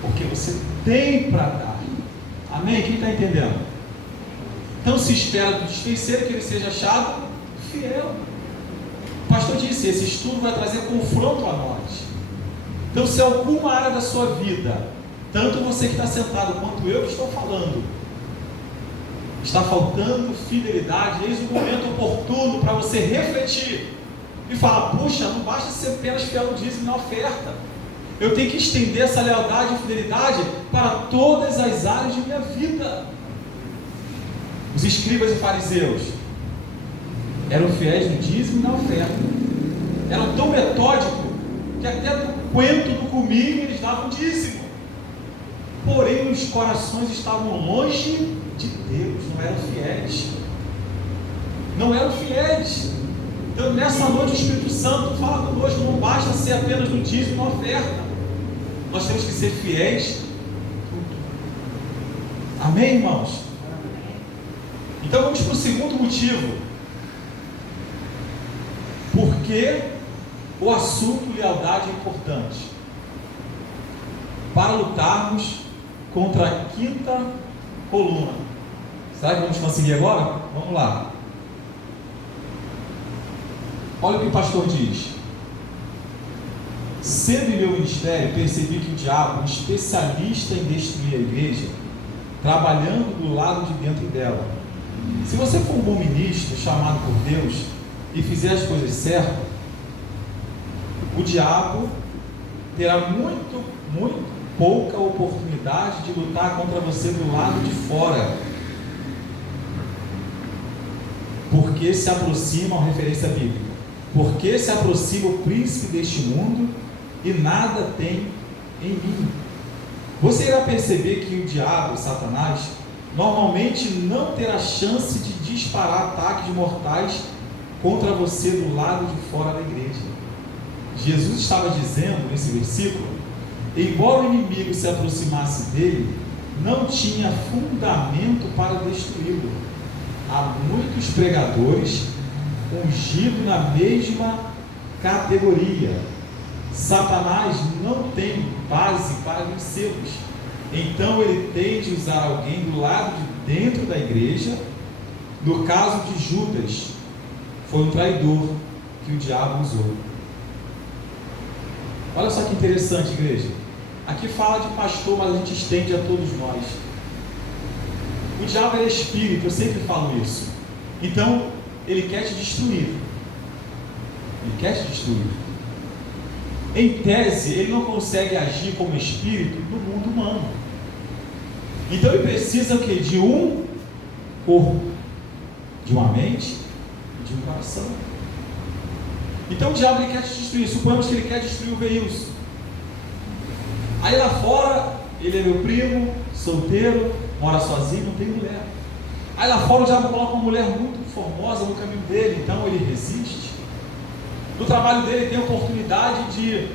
porque você tem para dar. Amém? Quem está entendendo? Então se espera do dispenseiro que ele seja achado fiel. O pastor disse, esse estudo vai trazer confronto a nós. Então se alguma área da sua vida, tanto você que está sentado quanto eu que estou falando, está faltando fidelidade, eis o momento oportuno para você refletir e falar, puxa, não basta ser apenas fiel no dízimo e na oferta, eu tenho que estender essa lealdade e fidelidade para todas as áreas de minha vida. Os escribas e fariseus eram fiéis no dízimo e na oferta, eram tão metódicos que até no quento do cominho eles davam dízimo, porém os corações estavam longe de Deus, não eram fiéis. Então nessa noite o Espírito Santo fala conosco, não basta ser apenas no dízimo e na oferta, nós temos que ser fiéis. Amém, irmãos? Então vamos para o segundo motivo, porque o assunto lealdade é importante para lutarmos contra a quinta coluna. Será que vamos conseguir agora? Vamos lá. Olha o que o pastor diz. Sendo em meu ministério, percebi que o diabo, um especialista em destruir a igreja, trabalhando do lado de dentro dela. Se você for um bom ministro, chamado por Deus, e fizer as coisas certas, o diabo terá muito pouca oportunidade de lutar contra você do lado de fora, porque se aproxima, uma referência bíblica, porque se aproxima o príncipe deste mundo e nada tem em mim. Você irá perceber que o diabo, Satanás, normalmente não terá chance de disparar ataques mortais contra você do lado de fora da igreja. Jesus estava dizendo nesse versículo, embora o inimigo se aproximasse dele, não tinha fundamento para destruí-lo. Há muitos pregadores ungidos na mesma categoria. Satanás não tem base para vencê-los. Então ele tem de usar alguém do lado de dentro da igreja. No caso de Judas, foi um traidor que o diabo usou. Olha só que interessante, igreja. Aqui fala de pastor, mas a gente estende a todos nós. O diabo é espírito, eu sempre falo isso. Então, ele quer te destruir. Ele quer te destruir. Em tese, ele não consegue agir como espírito no mundo humano. Então, ele precisa o quê? De um corpo, de uma mente e de um coração. Então, o diabo ele quer te destruir. Suponhamos que ele quer destruir o Veilson. Aí lá fora, ele é meu primo, solteiro, mora sozinho, não tem mulher. Aí lá fora o diabo coloca uma mulher muito formosa no caminho dele, então ele resiste. No trabalho dele tem a oportunidade de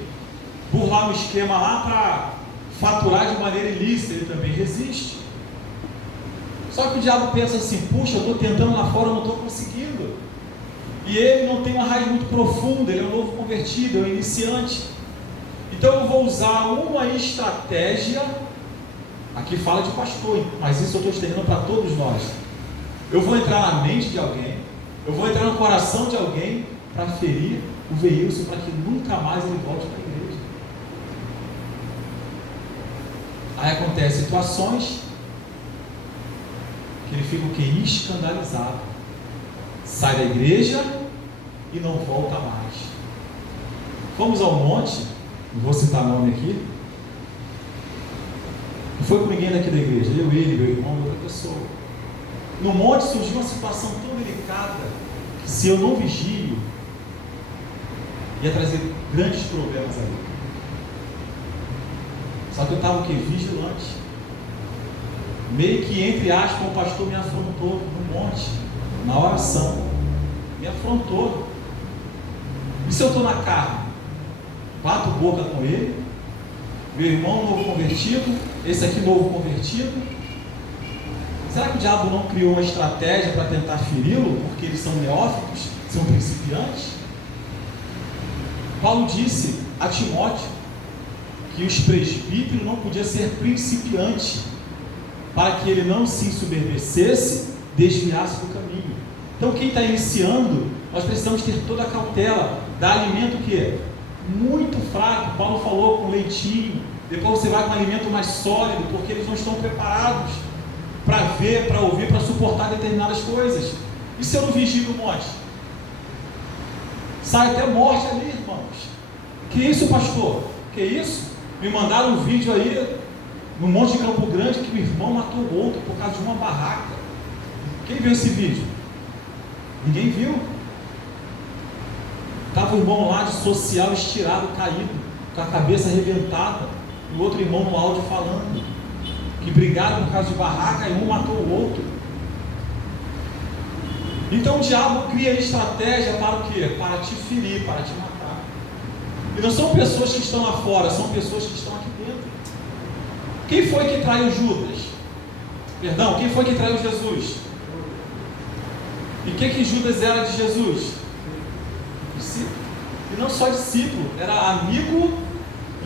burlar um esquema lá para faturar de maneira ilícita, ele também resiste. Só que o diabo pensa assim, puxa, eu estou tentando lá fora, eu não estou conseguindo. E ele não tem uma raiz muito profunda, ele é um novo convertido, é um iniciante. Então eu vou usar uma estratégia, aqui fala de pastor, mas isso eu estou estendendo para todos nós. Eu vou entrar na mente de alguém, eu vou entrar no coração de alguém para ferir o Veilson, para que nunca mais ele volte para a igreja. Aí acontecem situações que ele fica o quê? Escandalizado. Sai da igreja e não volta mais. Fomos ao monte, não vou citar nome aqui, não foi com ninguém daqui da igreja, eu, ele, meu irmão, outra pessoa. No monte surgiu uma situação tão delicada que se eu não vigio, ia trazer grandes problemas ali. Só que eu estava o quê? Vigilante. Meio que, entre aspas, o pastor me afrontou no monte, na oração. Me afrontou. E se eu estou na carne? Bato boca com ele? Meu irmão novo convertido, esse aqui novo convertido. Será que o diabo não criou uma estratégia para tentar feri-lo, porque eles são neófitos, são principiantes? Paulo disse a Timóteo que os presbíteros não podiam ser principiantes, para que ele não se ensoberbecesse, desviasse do caminho. Então quem está iniciando, nós precisamos ter toda a cautela, dar alimento que é muito fraco. Paulo falou com leitinho, depois você vai com um alimento mais sólido, porque eles não estão preparados para ver, para ouvir, para suportar determinadas coisas. E se eu não vigio no monte? Sai até morte ali, irmãos. Que isso, pastor? Que isso? Me mandaram um vídeo aí no Monte de Campo Grande que o irmão matou o outro por causa de uma barraca. Quem viu esse vídeo? Ninguém viu. Estava o irmão lá de social estirado, caído, com a cabeça arrebentada, e o outro irmão no áudio falando que brigaram por causa de barraca e um matou o outro. Então o diabo cria estratégia para o quê? Para te ferir, para te matar. E não são pessoas que estão lá fora, são pessoas que estão aqui dentro. Quem foi que traiu Judas? Perdão, quem foi que traiu Jesus? E o que Judas era de Jesus? Discípulo. E não só discípulo, era amigo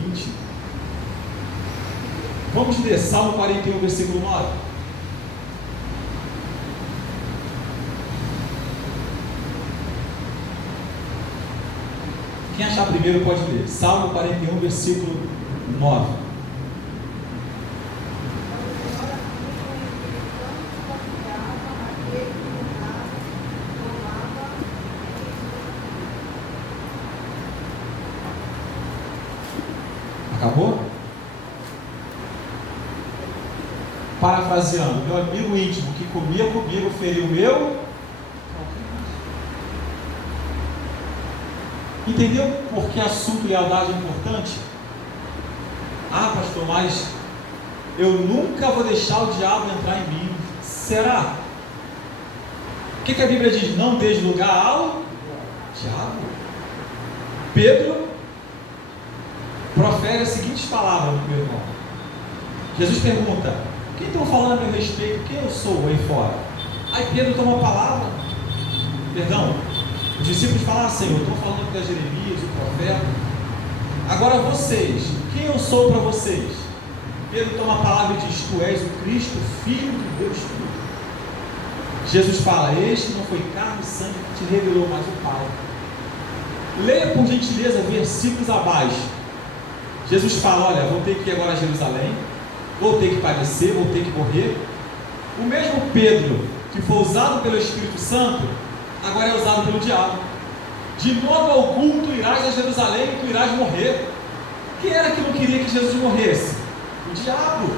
íntimo. Vamos ler Salmo 41, versículo 9. Quem achar primeiro pode ler. Salmo 41, versículo 9. Acabou? Parafraseando, meu amigo íntimo que comia comigo feriu meu. Entendeu por que assunto lealdade é importante? Ah, pastor, mas eu nunca vou deixar o diabo entrar em mim. Será? O que a Bíblia diz? Não deixe lugar ao diabo. Pedro profere as seguintes palavras, meu irmão. Jesus pergunta: quem estão falando a meu respeito? Quem eu sou aí fora? Aí Pedro toma a palavra. Perdão, os discípulos falam: Senhor, estou falando para Jeremias, o profeta. Agora vocês, quem eu sou para vocês? Pedro toma a palavra e diz: Tu és o Cristo, Filho de Deus Todo. Jesus fala: Este não foi carne e sangue que te revelou, mas o Pai. Leia por gentileza versículos abaixo. Jesus fala: olha, vou ter que ir agora a Jerusalém, vou ter que padecer, vou ter que morrer. O mesmo Pedro que foi usado pelo Espírito Santo, agora é usado pelo diabo. De modo algum tu irás a Jerusalém e tu irás morrer. Quem era que não queria que Jesus morresse? O diabo.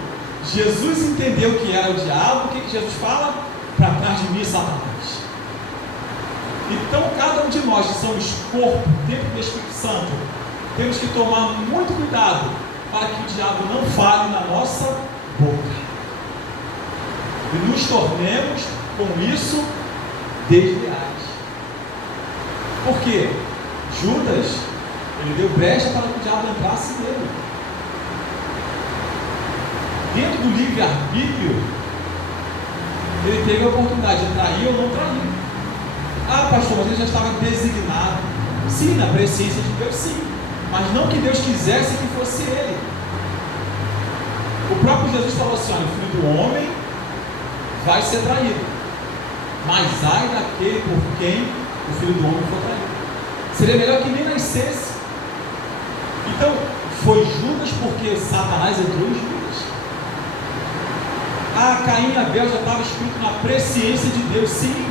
Jesus entendeu que era o diabo. O que Jesus fala? Para trás de mim, Satanás. Então cada um de nós que somos corpo, templo do Espírito Santo, temos que tomar muito cuidado para que o diabo não fale na nossa boca e nos tornemos com isso desleais. Porque Judas, ele deu brecha para que o diabo entrasse nele. Dentro do livre-arbítrio, ele teve a oportunidade de trair ou não trair. Ah, pastor, mas ele já estava designado. Sim, na presciência de Deus, sim. Mas não que Deus quisesse que fosse ele. O próprio Jesus falou assim: olha, o Filho do Homem vai ser traído, mas ai daquele por quem o Filho do Homem for traído. Seria melhor que nem nascesse. Então, foi Judas porque Satanás entrou em Judas. Ah, Caim e Abel já estava escrito na presciência de Deus, sim.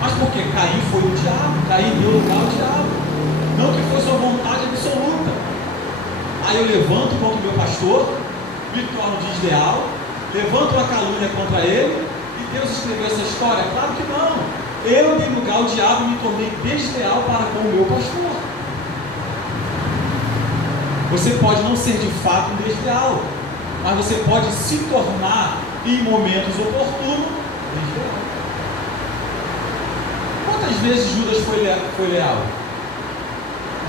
Mas por quê? Caim foi o diabo. Caim deu lugar ao diabo. Não que fosse uma vontade absoluta. Aí eu levanto contra o meu pastor, me torno desleal, levanto uma calúnia contra ele, e Deus escreveu essa história? Claro que não. Eu dei lugar ao diabo e me tornei desleal para com o meu pastor. Você pode não ser de fato um desleal, mas você pode se tornar, em momentos oportunos, desleal. Quantas vezes Judas foi leal?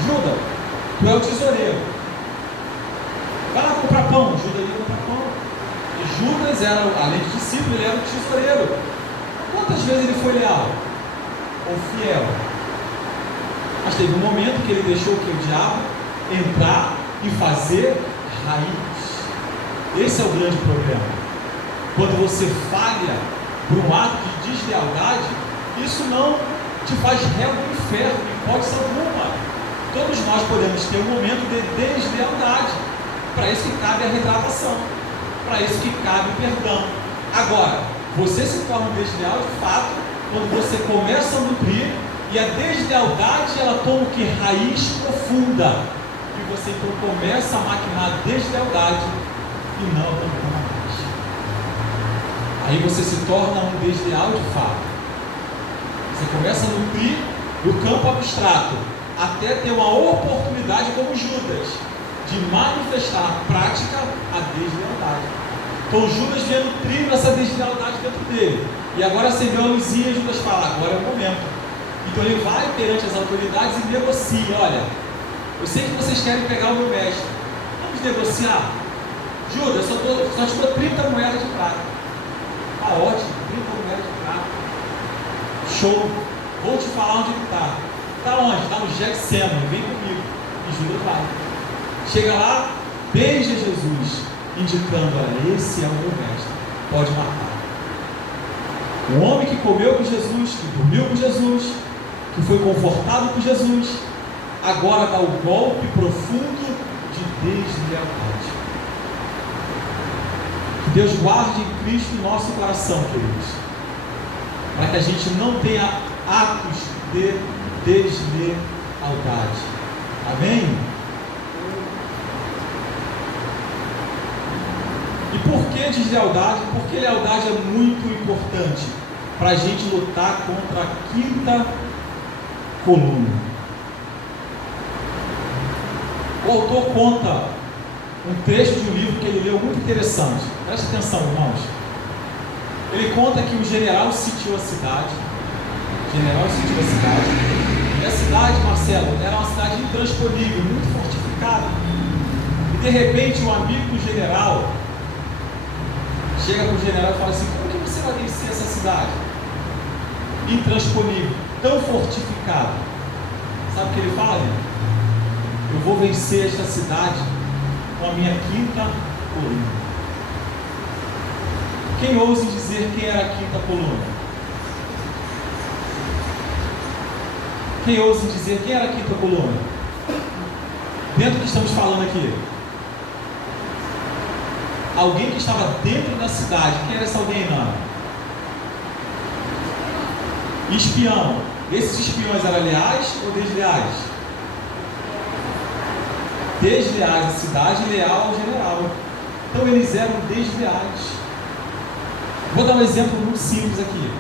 Judas, tu é o tesoureiro. pão, Judas ia comprar pão. E Judas era, além de discípulo, ele era o tesoureiro. Quantas vezes ele foi leal ou fiel? Mas teve um momento que ele deixou que o diabo entrar e fazer raiz. Esse é o grande problema. Quando você falha por um ato de deslealdade, isso não te faz réu do inferno, em hipótese alguma. Todos nós podemos ter um momento de deslealdade. Para isso que cabe a retratação, para isso que cabe o perdão. Agora, você se torna desleal de fato quando você começa a nutrir e a deslealdade ela toma o que? Raiz profunda. E você então começa a maquinar deslealdade e não abandonar mais. Aí você se torna um desleal de fato. Você começa a nutrir no campo abstrato até ter uma oportunidade como Judas de manifestar na prática a deslealdade. Então Judas vem nutrindo essa deslealdade dentro dele. E agora acendeu a luzinha e Judas fala, agora é o momento. Então ele vai perante as autoridades e negocia. Olha, eu sei que vocês querem pegar o meu mestre. Vamos negociar. Judas, só te dou 30 moedas de prata. Tá ótimo, 30 moedas de prata. Show. Vou te falar onde ele está. Está onde? Está no Getsemane. Vem comigo. E Judas vai. Chega lá, beija Jesus, indicando, olha, esse é o meu mestre. Pode matar. Um homem que comeu com Jesus, que dormiu com Jesus, que foi confortado por Jesus, agora dá o golpe profundo de deslealdade. Que Deus guarde em Cristo o nosso coração, queridos, para que a gente não tenha atos de deslealdade. Amém? E por que deslealdade? Porque lealdade é muito importante para a gente lutar contra a quinta coluna. O autor conta um trecho de um livro que ele leu muito interessante. Preste atenção, irmãos. Ele conta que o general sitiou a cidade. E a cidade, Marcelo, era uma cidade intransponível, muito fortificada. E de repente o amigo do general chega para o general e fala assim, como que você vai vencer essa cidade? Intransponível, tão fortificada. Sabe o que ele fala? Eu vou vencer esta cidade com a minha quinta coluna. Quem ousa dizer quem era a quinta coluna? Quem ousa dizer quem era a quinta coluna? Dentro do que estamos falando aqui. Alguém que estava dentro da cidade. Quem era esse alguém, não? Espião. Esses espiões eram leais ou desleais? Desleais à cidade e leal ao general. Então eles eram desleais. Vou dar um exemplo muito simples aqui,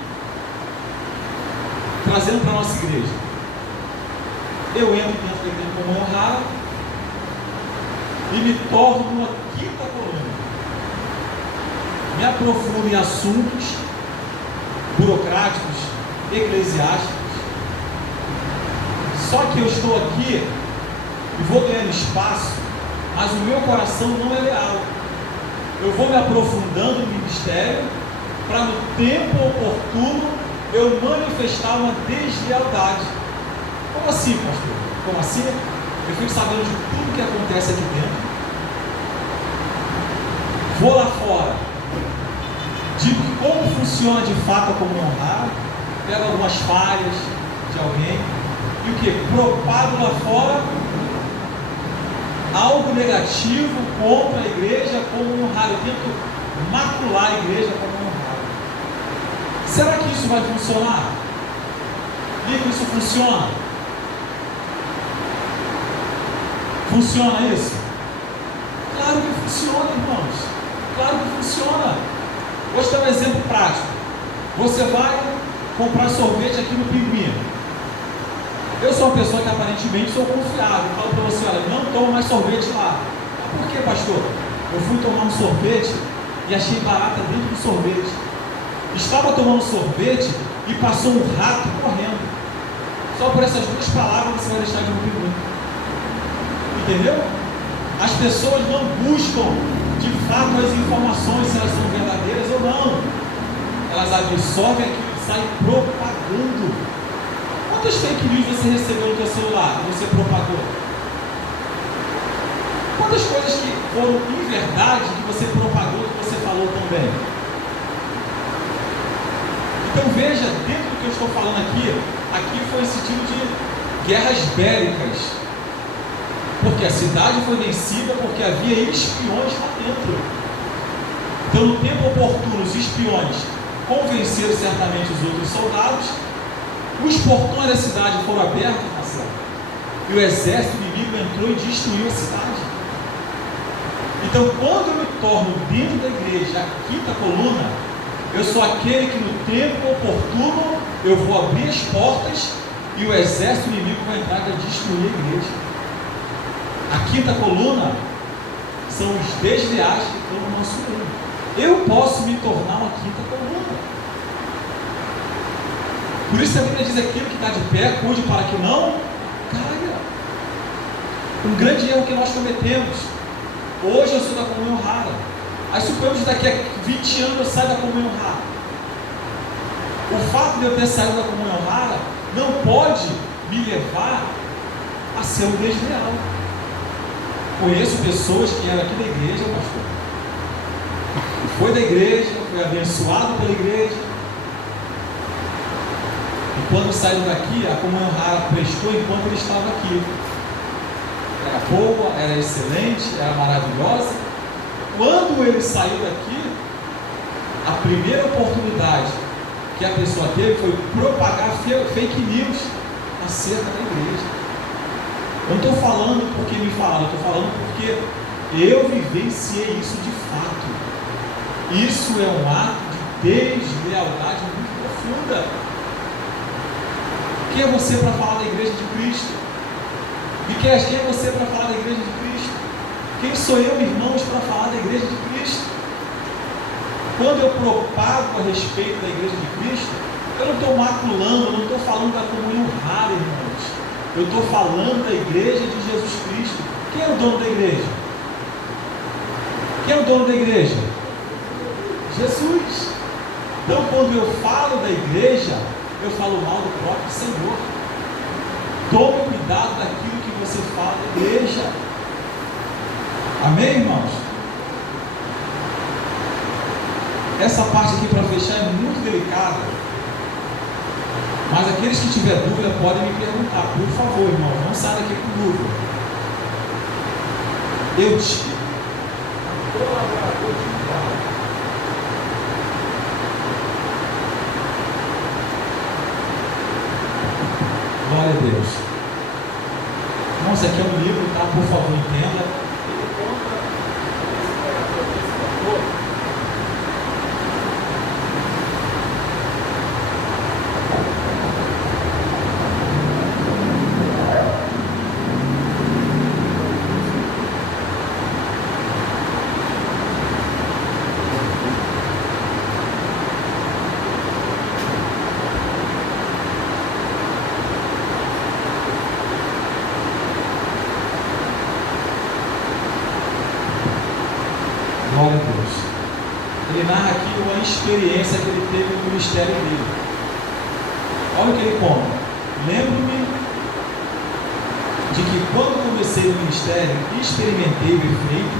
trazendo para a nossa igreja. Eu entro dentro da igreja como honrado e me torno uma quinta coluna. Me aprofundo em assuntos burocráticos, eclesiásticos. Só que eu estou aqui e vou ganhando espaço, mas o meu coração não é leal. Eu vou me aprofundando no ministério para no tempo oportuno eu manifestar uma deslealdade. Como assim, pastor? Como assim? Eu fico sabendo de tudo que acontece aqui dentro. Vou lá fora, digo como funciona de fato a comunhão rara, pego algumas falhas de alguém e o que? Propago lá fora algo negativo contra a igreja como honrado. Eu tento macular a igreja como honrado. Será que isso vai funcionar? Digo, isso funciona? Funciona isso? Claro que funciona, irmãos. Claro que funciona. Vou te dar um exemplo prático. Você vai comprar sorvete aqui no Pinguim. Eu sou uma pessoa que aparentemente sou confiável. Eu falo para você, olha, não toma mais sorvete lá. Por que, pastor? Eu fui tomar um sorvete e achei barata dentro do sorvete. Estava tomando sorvete e passou um rato correndo. Só por essas duas palavras você vai deixar de me perguntar. Entendeu? As pessoas não buscam de fato as informações, se elas são verdadeiras ou não. Elas absorvem aquilo e saem propagando. Quantas fake news você recebeu no seu celular e você propagou? Quantas coisas que foram inverdade que você propagou, que você falou também? Então veja, dentro do que eu estou falando aqui foi esse tipo de guerras bélicas. Porque a cidade foi vencida porque havia espiões lá dentro. Então no tempo oportuno os espiões convenceram certamente os outros soldados, os portões da cidade foram abertos, e o exército inimigo entrou e destruiu a cidade. Então quando eu me torno dentro da igreja a quinta coluna, eu sou aquele que no tempo oportuno eu vou abrir as portas e o exército inimigo vai entrar para destruir a igreja. A quinta coluna são os desleais que estão no nosso meio. Eu posso me tornar uma quinta coluna. Por isso a Bíblia diz: aquilo que está de pé, cuide para que não caia. Um grande erro que nós cometemos. Hoje eu sou da comunhão rara. Aí suponhamos que daqui a 20 anos eu saio da comunhão rara. O fato de eu ter saído da comunhão rara não pode me levar a ser um desleal. Conheço pessoas que eram aqui da igreja, pastor. Foi da igreja, foi abençoado pela igreja. E quando saíram daqui, a comunhão rara prestou enquanto ele estava aqui. Era boa, era excelente, era maravilhosa. Quando ele saiu daqui, a primeira oportunidade que a pessoa teve foi propagar fake news acerca da igreja. Eu não estou falando porque me falaram, eu estou falando porque eu vivenciei isso de fato. Isso é um ato de deslealdade muito profunda. Quem é você para falar da igreja de Cristo? E quem é você para falar da igreja de Cristo? Quem sou eu, irmãos, para falar da igreja de Cristo? Quando eu propago a respeito da igreja de Cristo, eu não estou maculando, eu não estou falando da comunhão rara, irmãos. Eu estou falando da igreja de Jesus Cristo. Quem é o dono da igreja? Quem é o dono da igreja? Jesus. Então, quando eu falo da igreja, eu falo mal do próprio Senhor. Tome cuidado daquilo que você fala da igreja. Amém, irmãos? Essa parte aqui para fechar é muito delicada. Mas aqueles que tiver dúvida podem me perguntar, por favor, irmão, não saia daqui com dúvida. Eu tive colaborador de trabalho. Glória a Deus. Irmão, isso aqui é um livro, tá? Por favor, entenda. Ele conta esse pastor. Glória a Deus. Ele narra aqui uma experiência que ele teve no ministério dele. Olha o que ele conta. Lembro-me de que quando comecei no ministério, experimentei o efeito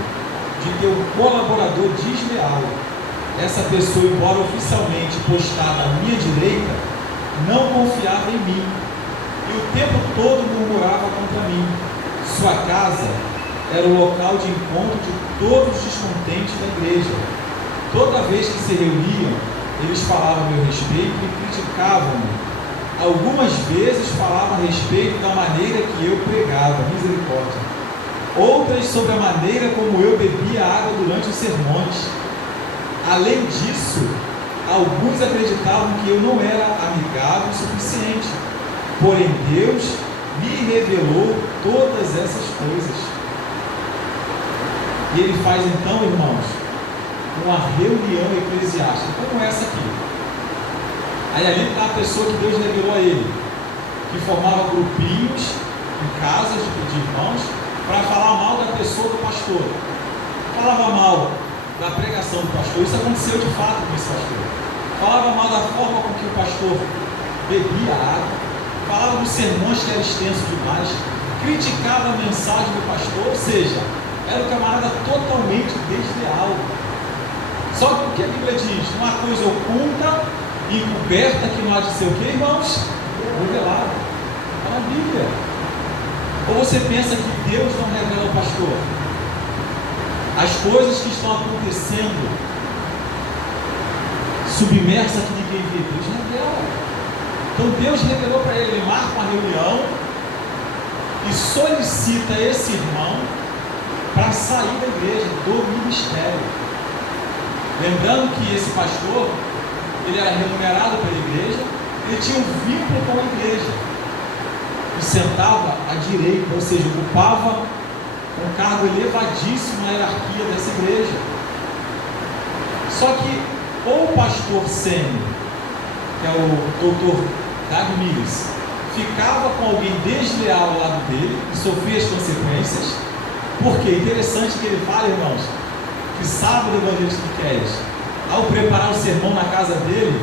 de ter um colaborador desleal. Essa pessoa, embora oficialmente postada à minha direita, não confiava em mim e o tempo todo murmurava contra mim. Sua casa era o local de encontro de todos os descontentes da igreja. Toda vez que se reuniam, eles falavam a meu respeito e criticavam-me. Algumas vezes falavam a respeito da maneira que eu pregava, misericórdia. Outras sobre a maneira como eu bebia água durante os sermões. Além disso, alguns acreditavam que eu não era amigável o suficiente. Porém, Deus me revelou todas essas coisas. E ele faz então, irmãos, uma reunião eclesiástica, como essa aqui. Aí ali está a pessoa que Deus revelou a ele, que formava grupinhos em casas de irmãos, para falar mal da pessoa do pastor. falava mal da pregação do pastor. Isso aconteceu de fato com esse pastor. Falava mal da forma com que o pastor bebia água, falava dos sermões que era extenso demais, criticava a mensagem do pastor, ou seja, era um camarada totalmente desleal. Só que o que a Bíblia diz? Não há coisa oculta e encoberta que não há de ser o que, irmãos? Revelado. Está na Bíblia. Ou você pensa que Deus não revela ao pastor? As coisas que estão acontecendo submersas que ninguém vê, Deus revela. Então Deus revelou para ele, ele marca uma reunião e solicita esse irmão para sair da igreja, do ministério. Lembrando que esse pastor, ele era remunerado pela igreja, ele tinha um vínculo com a igreja e sentava à direita, ou seja, ocupava um cargo elevadíssimo na hierarquia dessa igreja. Só que ou o pastor sênior, que é o doutor Dag Mills, ficava com alguém desleal ao lado dele e sofria as consequências, porque é interessante que ele fala, irmãos, que sábado o evangelista Miqueias, ao preparar o sermão na casa dele,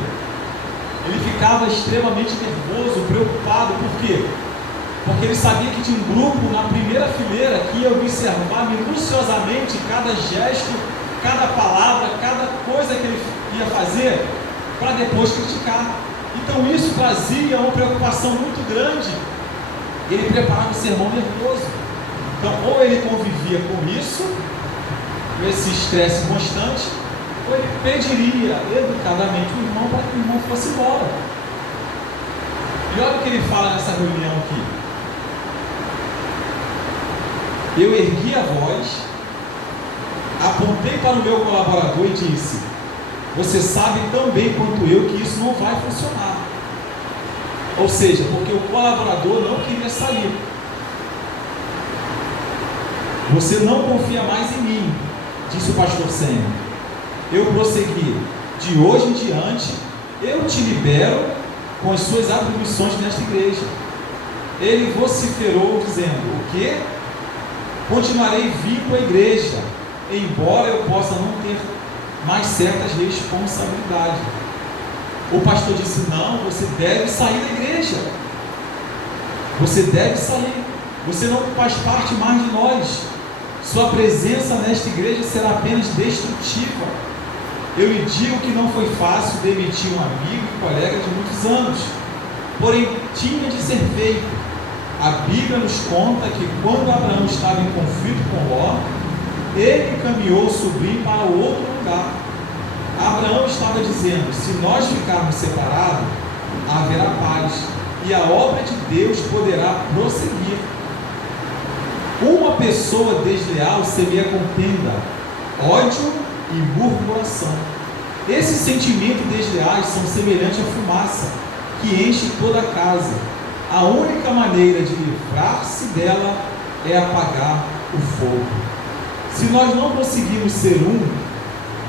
ele ficava extremamente nervoso, preocupado. Por quê? Porque ele sabia que tinha um grupo na primeira fileira que ia observar minuciosamente cada gesto, cada palavra, cada coisa que ele ia fazer, para depois criticar. Então isso trazia uma preocupação muito grande. Ele preparava o sermão nervoso. Então ou ele convivia com isso, com esse estresse constante, ou ele pediria educadamente o irmão para que o irmão fosse embora. E olha o que ele fala nessa reunião aqui. Eu ergui a voz, apontei para o meu colaborador e disse: você sabe tão bem quanto eu que isso não vai funcionar. Ou seja, porque o colaborador não queria sair. Você não confia mais em mim, disse o pastor sênior. Eu prossegui: de hoje em diante eu te libero com as suas atribuições nesta igreja. Ele vociferou dizendo: o quê? Continuarei vivo à igreja, embora eu possa não ter mais certas responsabilidades. O pastor disse: não, você deve sair da igreja. Você deve sair. Você não faz parte mais de nós. Sua presença nesta igreja será apenas destrutiva. Eu lhe digo que não foi fácil demitir um amigo e colega de muitos anos, porém tinha de ser feito. A Bíblia nos conta que quando Abraão estava em conflito com Ló, ele encaminhou o sobrinho para outro lugar. Abraão estava dizendo: se nós ficarmos separados, haverá paz, e a obra de Deus poderá prosseguir. Uma pessoa desleal semeia contenda, ódio e murmuração. Esses sentimentos desleais são semelhantes à fumaça que enche toda a casa. A única maneira de livrar-se dela é apagar o fogo. Se nós não conseguirmos ser um,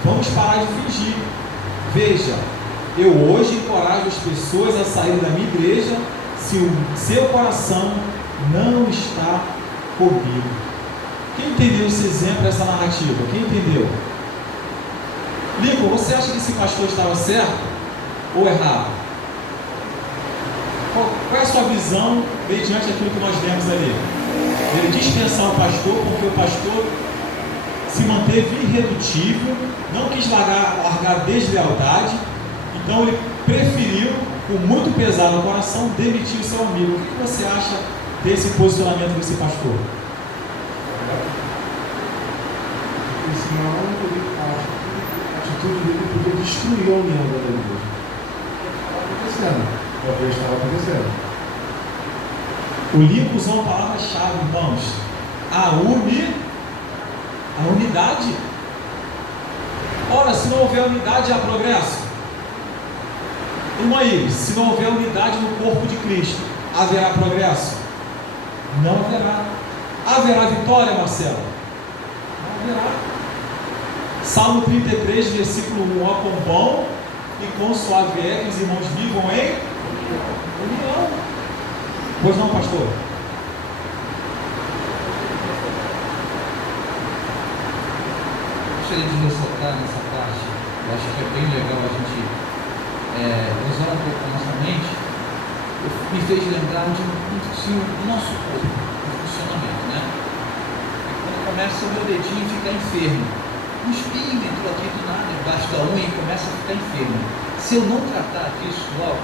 vamos parar de fingir. Veja, eu hoje encorajo as pessoas a saírem da minha igreja se o seu coração não está comigo. Quem entendeu esse exemplo, essa narrativa? Quem entendeu? Lincoln, você acha que esse pastor estava certo ou errado? Qual é a sua visão mediante aquilo que nós vemos ali? Ele dispensar o pastor porque o pastor se manteve irredutível, não quis largar deslealdade, então ele preferiu, com muito pesar no coração, demitir o seu amigo. O que você acha desse posicionamento desse pastor? Porque senão a atitude dele podia destruir a união da igreja. Estava acontecendo. Talvez estava acontecendo. O Lincoln usou uma palavra-chave, irmãos: a unidade. Ora, se não houver unidade, há progresso. Irmão Ives, se não houver unidade no corpo de Cristo, haverá progresso? Não haverá. Haverá vitória, Marcelo? Não haverá. Salmo 33, versículo 1: ó, quão bom e quão suave é que os irmãos vivam em união. Pois não, pastor? entrar nessa parte, eu acho que é bem legal a gente usar um pouco a nossa mente, me fez lembrar de o nosso corpo, o funcionamento, né? Quando começa o meu dedinho ficar enfermo, um espinho entrou aqui do nada, embaixo da unha e começa a ficar enfermo. Se eu não tratar disso logo,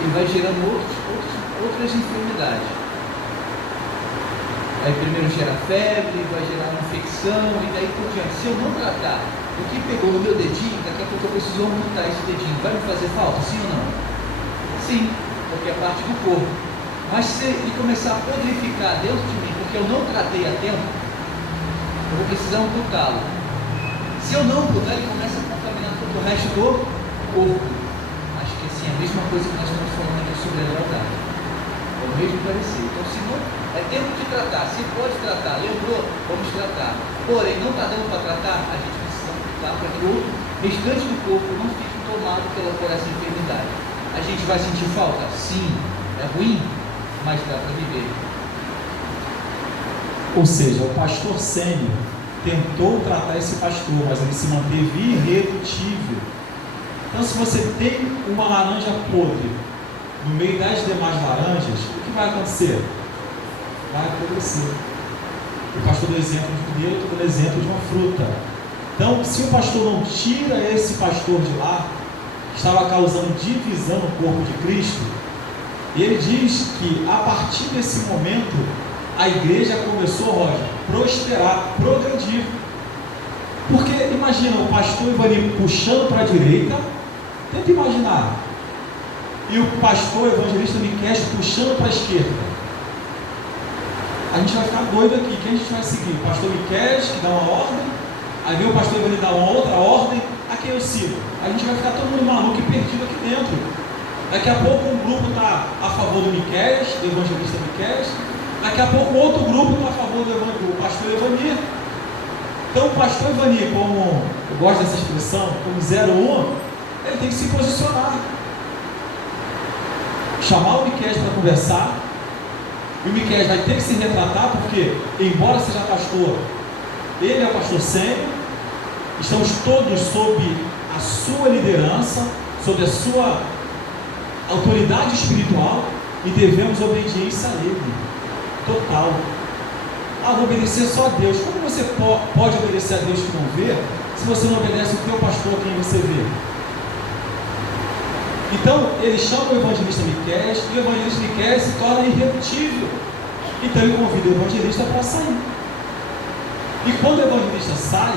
ele vai gerando outras enfermidades. Aí primeiro gera febre, vai gerar uma infecção e daí por diante. Se eu não tratar o que pegou no meu dedinho, daqui a pouco eu preciso amputar esse dedinho. Vai me fazer falta, sim ou não? Sim, porque é parte do corpo. Mas se ele começar a podrificar dentro de mim, porque eu não tratei a tempo, eu vou precisar amputá-lo. Se eu não amputar, ele começa a contaminar todo o resto do corpo. Acho que assim, a mesma coisa que nós estamos falando aqui sobre a lealdade. É o mesmo parecer. Então, se não é tempo de tratar, se pode tratar, lembrou, vamos tratar. Porém, não está dando para tratar, a gente precisa amputar para que o restante do corpo não fique tomado por essa enfermidade. A gente vai sentir falta? Sim, é ruim, mas dá para viver. Ou seja, o pastor sênior tentou tratar esse pastor, mas ele se manteve irredutível. Então, se você tem uma laranja podre no meio das demais laranjas, o que vai acontecer? Vai apodrecer. O pastor deu exemplo de primeiro, eu estou dando exemplo de uma fruta. Então, se o pastor não tira esse pastor de lá, estava causando divisão no corpo de Cristo, e ele diz que a partir desse momento a igreja começou, Roger, a prosperar, progredir. Porque imagina o pastor Ivani puxando para a direita, tenta imaginar, e o pastor evangelista Miquel puxando para a esquerda. A gente vai ficar doido aqui. Quem a gente vai seguir? O pastor Miquel, que dá uma ordem, aí vem o pastor Ivani dar uma outra ordem, a quem eu sigo? A gente vai ficar todo mundo maluco e perdido aqui dentro. Daqui a pouco um grupo está a favor do Miquel, do evangelista Miquel, daqui a pouco outro grupo está a favor do pastor Ivani. Então o pastor Ivani, como eu gosto dessa expressão, como 01, ele tem que se posicionar, chamar o Miquel para conversar, e o Miquel vai ter que se retratar, porque embora seja pastor, ele é o pastor sênior, estamos todos sob a sua liderança, sob a sua autoridade espiritual, e devemos obediência a ele, total. Vou obedecer só a Deus. Como você pode obedecer a Deus que não vê, se você não obedece o teu pastor quem você vê? Então ele chama o evangelista Miquel, e o evangelista Miquel se torna irredutível. Então ele convida o evangelista para sair. E quando o evangelista sai,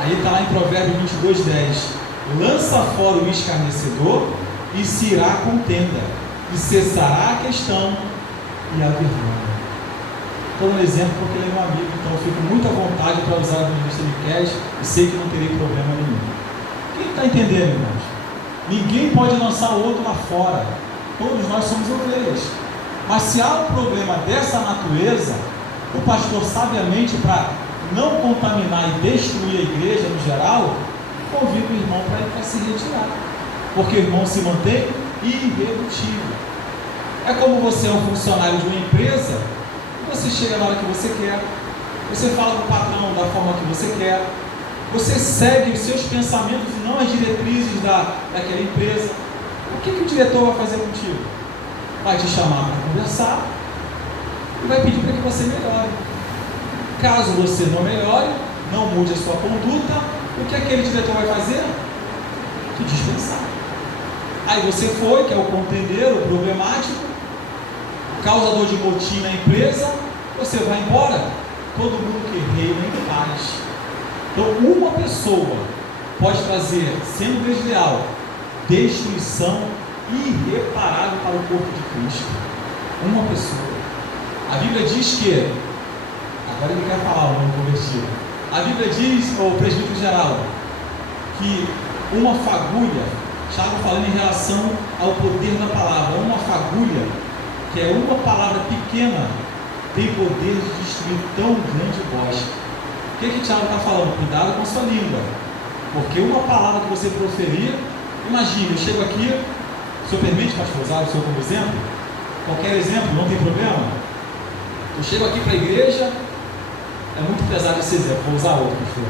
aí está lá em Provérbios 22:10, lança fora o escarnecedor e se irá a contenda, e cessará a questão e a vergonha. Estou dando exemplo porque ele é meu amigo, então eu fico muito à vontade para usar o evangelista Miquel e sei que não terei problema nenhum. Quem está entendendo, irmãos? Ninguém pode lançar o outro lá fora, todos nós somos ovelhas. Mas se há um problema dessa natureza, o pastor sabiamente, para não contaminar e destruir a igreja no geral, convida o irmão para se retirar, porque o irmão se mantém irredutível. É como você é um funcionário de uma empresa, e você chega na hora que você quer, você fala com o patrão da forma que você quer, você segue os seus pensamentos e não as diretrizes daquela empresa. O que o diretor vai fazer contigo? Vai te chamar para conversar e vai pedir para que você melhore. Caso você não melhore, não mude a sua conduta, o que aquele diretor vai fazer? Te dispensar. Aí você foi, que é o contendeiro, o problemático, causador de motim na empresa, você vai embora, todo mundo que reina em paz. Então uma pessoa pode trazer, sendo desleal, destruição irreparável para o corpo de Cristo. Uma pessoa. A Bíblia diz que, agora ele quer falar o nome convertido, a Bíblia diz, o presbítero geral, que uma fagulha, estava falando em relação ao poder da palavra, uma fagulha, que é uma palavra pequena, tem poder de destruir tão grande bosque. O que Tiago está falando? Cuidado com a sua língua, porque uma palavra que você proferir, imagine, eu chego aqui, o senhor permite, pastor, usar o senhor como exemplo? Qualquer exemplo, não tem problema? Eu chego aqui para a igreja, É muito pesado esse exemplo, vou usar outro, pastor.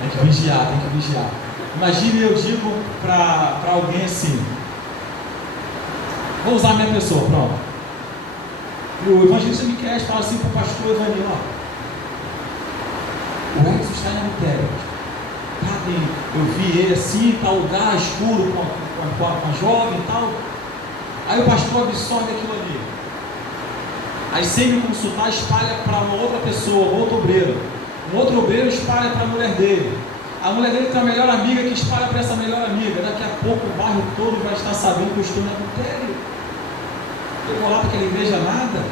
Tem que vigiar, tem que vigiar. Imagine eu digo para alguém assim, vou usar a minha pessoa, pronto. O evangelista Miquel fala assim para o pastor Evanil, ó, o Edson está em adultério. Eu vi ele assim, em tal lugar, escuro, com a jovem e tal. Aí o pastor absorve aquilo ali. Aí sem me consultar, espalha para uma outra pessoa, outro obreiro. Um outro obreiro espalha para a mulher dele. A mulher dele tem a melhor amiga que espalha para essa melhor amiga. Daqui a pouco o bairro todo vai estar sabendo que eu estou no adultério. Eu vou lá para aquela igreja nada.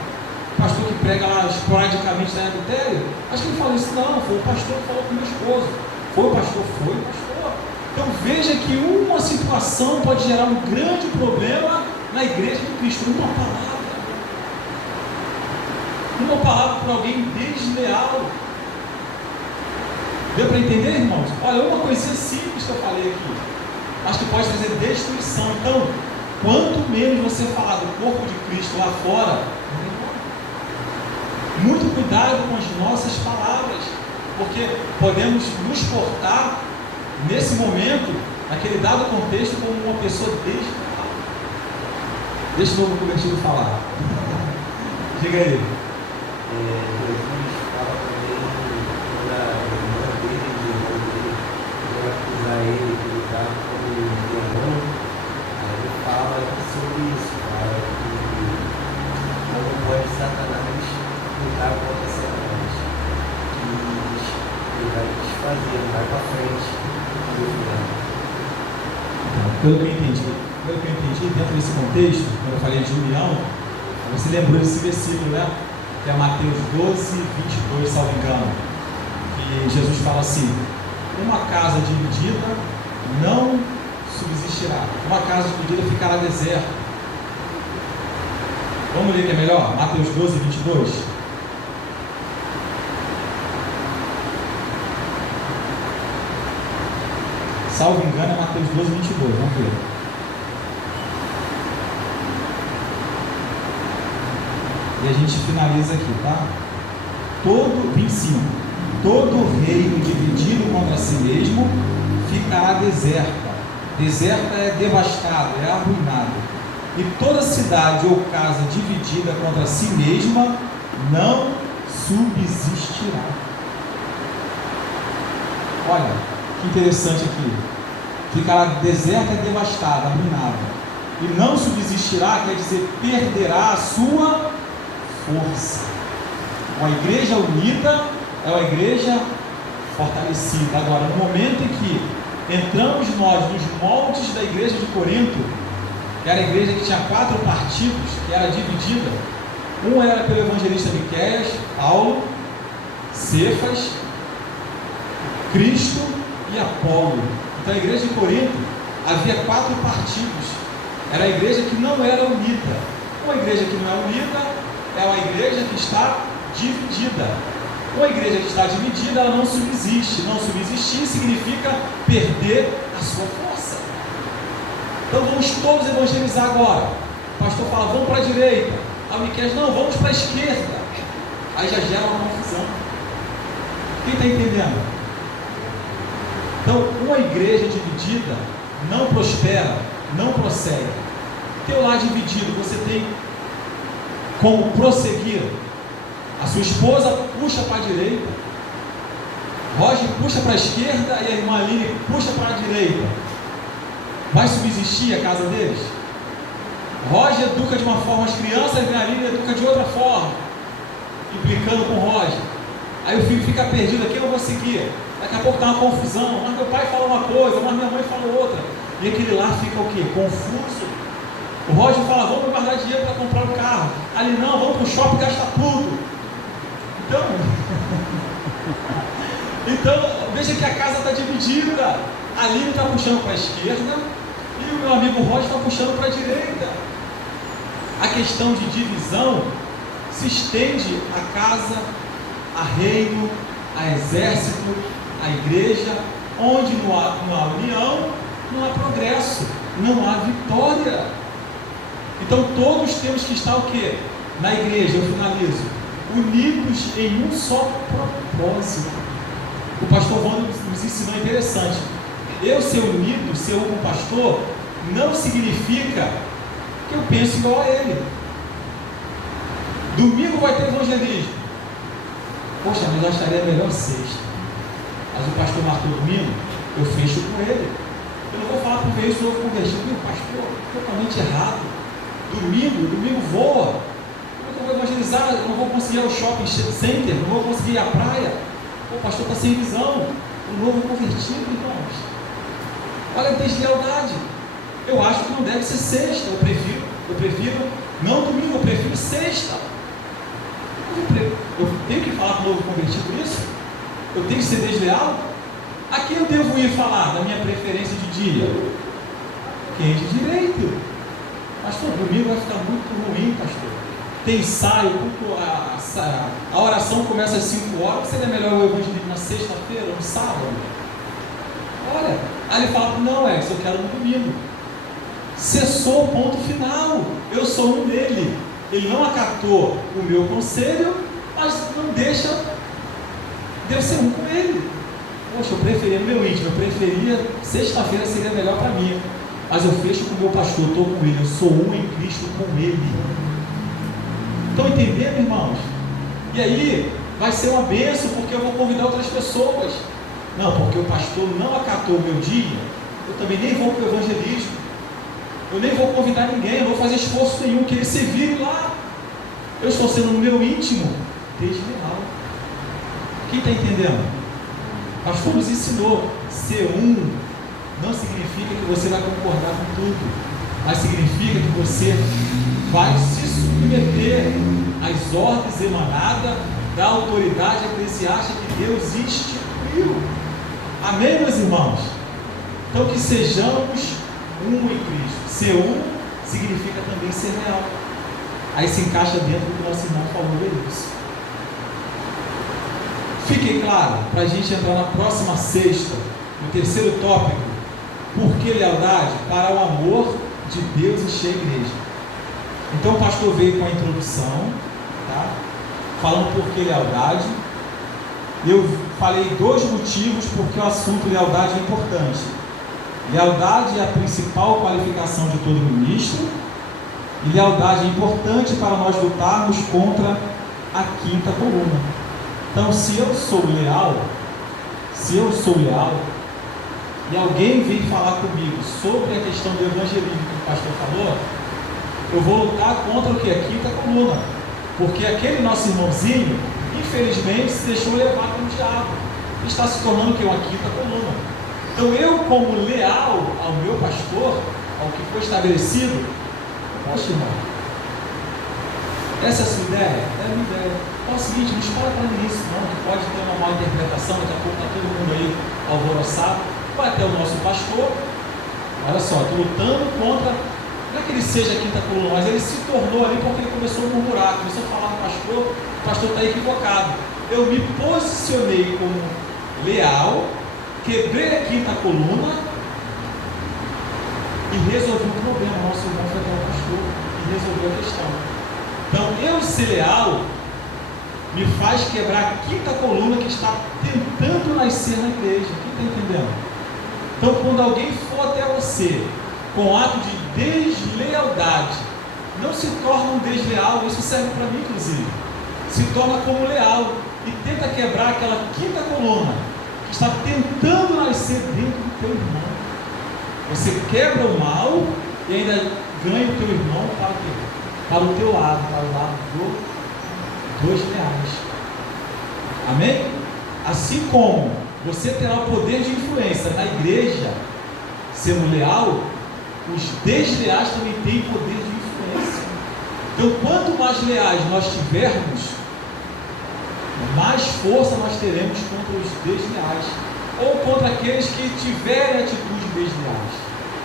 O pastor que prega lá esporadicamente está em adultério. Acho que ele falou isso, não, foi o pastor que falou com o meu esposo. Foi o pastor? Foi o pastor. Então veja que uma situação pode gerar um grande problema na igreja de Cristo. Uma palavra para alguém desleal. Deu para entender, irmãos? Olha, uma coisinha simples que eu falei aqui, acho que pode trazer destruição. Então, quanto menos você falar do corpo de Cristo lá fora, muito cuidado com as nossas palavras, porque podemos nos portar nesse momento, naquele dado contexto, como uma pessoa desleal. Deixa o novo convertido falar. Diga aí. Jesus fala também quando a irmã dele, o irmão dele, vai acusar ele que ele está como demônio. Aí ele fala sobre isso, fala que como pode Satanás lutar contra Satanás, que ele vai desfazer, não vai para frente do final. Pelo que eu entendi, dentro desse contexto, quando eu falei de união, você lembrou desse versículo, né? Que é Mateus 12, 22, salvo engano, que Jesus fala assim: uma casa dividida não subsistirá, uma casa dividida ficará deserta. Vamos ler que é melhor? Mateus 12, 22. Salvo engano é Mateus 12, 22, vamos ver. E a gente finaliza aqui, tá? 25. Todo reino dividido contra si mesmo ficará deserta. Deserta é devastada, é arruinada. E toda cidade ou casa dividida contra si mesma não subsistirá. Olha, que interessante aqui. Ficará deserta e devastada, arruinada. E não subsistirá quer dizer perderá a sua força. Uma igreja unida é uma igreja fortalecida. Agora, no momento em que entramos nós nos moldes da igreja de Corinto, que era a igreja que tinha 4 partidos, que era dividida, um era pelo evangelista Miqueias, Paulo, Cefas, Cristo e Apolo. Então a igreja de Corinto havia 4 partidos. Era a igreja que não era unida. Uma igreja que não é unida é uma igreja que está dividida. Uma igreja que está dividida, ela não subsiste. Não subsistir significa perder a sua força. Então vamos todos evangelizar agora. O pastor fala, vamos para a direita. A Miqueias, não, vamos para a esquerda. Aí já gera uma confusão. Quem está entendendo? Então, uma igreja dividida não prospera, não prossegue. Teu lar dividido, você tem como prosseguir? A sua esposa puxa para a direita, Roger puxa para a esquerda e a irmã Aline puxa para a direita. Vai subsistir a casa deles? Roger educa de uma forma as crianças, a irmã Aline educa de outra forma, implicando com o Roger. Aí o filho fica perdido, aqui eu vou seguir. Daqui a pouco está uma confusão, mas meu pai fala uma coisa, mas minha mãe fala outra. E aquele lá fica o quê? Confuso. O Roger fala, vamos guardar dinheiro para comprar um carro. Ali não, vamos para o shopping gastar tudo. Então, veja que a casa está dividida. A Aline está puxando para a esquerda e o meu amigo Roger está puxando para a direita. A questão de divisão se estende a casa, a reino, a exército, a igreja, onde não há união, não há progresso, não há vitória. Então todos temos que estar o quê? Na igreja, eu finalizo, unidos em um só propósito. O pastor Wanda nos ensinou interessante. Eu ser unido, ser um pastor, não significa que eu penso igual a ele. Domingo vai ter evangelismo. Poxa, mas eu acharia melhor sexta. Mas o pastor marcou domingo, eu fecho com ele. Eu não vou falar com o veículo novo convertido. Meu pastor, totalmente errado. Domingo voa. Como é que eu vou evangelizar? Eu não vou conseguir ir ao shopping center, não vou conseguir ir à praia. O pastor está sem visão. O novo convertido, irmãos. Olha a deslealdade. Eu acho que não deve ser sexta. Eu prefiro, não domingo, eu prefiro sexta. Eu tenho que falar com o novo convertido isso? Eu tenho que ser desleal? A quem eu devo ir falar da minha preferência de dia? Quem é de direito? Pastor, domingo vai ficar muito ruim, pastor. Tem ensaio, a oração começa às 5 horas. Seria melhor o evangelismo na sexta-feira ou no sábado? Olha, aí ele fala, não, eu quero no domingo. Cessou, ponto final. Eu sou um dele. Ele não acatou o meu conselho, mas não deixa de eu ser um com ele. Poxa, eu preferia no meu íntimo, eu preferia, sexta-feira seria melhor para mim. Mas eu fecho com o meu pastor, estou com ele, eu sou um em Cristo com ele. Estão entendendo, irmãos? E aí, vai ser uma bênção, porque eu vou convidar outras pessoas. Não, porque o pastor não acatou o meu dia, eu também nem vou para o evangelismo. Eu nem vou convidar ninguém, eu não vou fazer esforço nenhum, que ele se vire lá. Eu estou sendo no meu íntimo desleal. Quem está entendendo? O pastor nos ensinou, ser um não significa que você vai concordar com tudo, mas significa que você vai se submeter às ordens emanadas da autoridade eclesiástica que Deus instituiu. Amém, meus irmãos? Então que sejamos um em Cristo. Ser um significa também ser real. Aí se encaixa dentro do que o nosso irmão falou isso. Fique claro, para a gente entrar na próxima sexta, no terceiro tópico, por que lealdade? Para o amor de Deus e cheia igreja. Então o pastor veio com a introdução, tá? Falando por que lealdade. Eu falei 2 motivos porque o assunto lealdade é importante. Lealdade é a principal qualificação de todo ministro, e lealdade é importante para nós lutarmos contra a quinta coluna. Então, se eu sou leal, e alguém vem falar comigo sobre a questão do evangelismo que o pastor falou, eu vou lutar contra o que? A quinta coluna, porque aquele nosso irmãozinho, infelizmente, se deixou levar pelo diabo, está se tornando o que? Uma quinta coluna. Então eu, como leal ao meu pastor, ao que foi estabelecido, poxa, irmão, essa é a sua ideia? É a minha ideia. É o seguinte, não espera para mim isso não, que pode ter uma má interpretação, daqui a pouco está todo mundo aí alvoroçado, vai até o nosso pastor, olha só, estou lutando contra, não é que ele seja a quinta coluna, mas ele se tornou ali porque ele começou a murmurar, começou a falar com o pastor está equivocado. Eu me posicionei como leal, quebrei a quinta coluna e resolvi o problema. Nosso irmão foi até o pastor e resolveu a questão. Então, eu ser leal me faz quebrar a quinta coluna que está tentando nascer na igreja. Quem está entendendo? Então, quando alguém for até você com ato de deslealdade, não se torna um desleal, isso serve para mim inclusive, se torna como leal e tenta quebrar aquela quinta coluna que está tentando nascer dentro do teu irmão. Você quebra o mal e ainda ganha o teu irmão para o teu lado, para o lado dos leais. Amém? Assim como você terá o poder de influência na igreja, sendo leal, os desleais também têm poder de influência. Então, quanto mais leais nós tivermos, mais força nós teremos contra os desleais, ou contra aqueles que tiverem atitudes desleais.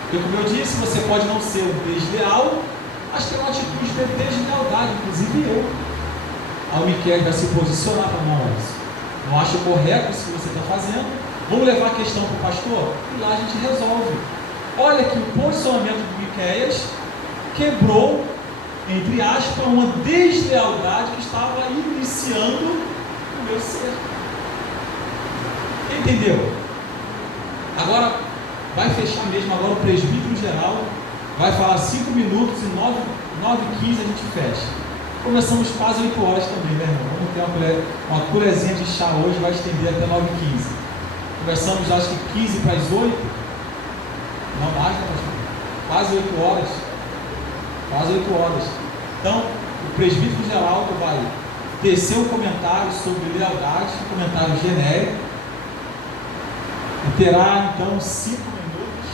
Porque, como eu disse, você pode não ser um desleal, mas ter uma atitude de deslealdade, inclusive eu. Aí o Miquel vai se posicionar para nós. Não acho correto isso que você está fazendo. Vamos levar a questão para o pastor? E lá a gente resolve. Olha que o posicionamento de Miqueias quebrou entre aspas, uma deslealdade que estava iniciando o meu ser. Entendeu? Agora, vai fechar mesmo, agora o presbítero geral vai falar 5 minutos e 9h15 a gente fecha. Começamos quase 8 horas também, né, irmão? Vamos ter uma colherzinha de chá hoje, vai estender até 9h15. Começamos, acho que 15 para as 8. Não mais, né, pastor? Quase 8 horas. Quase 8 horas. Então, o presbítero Geraldo vai tecer um comentário sobre lealdade, um comentário genérico, e terá então 5 minutos.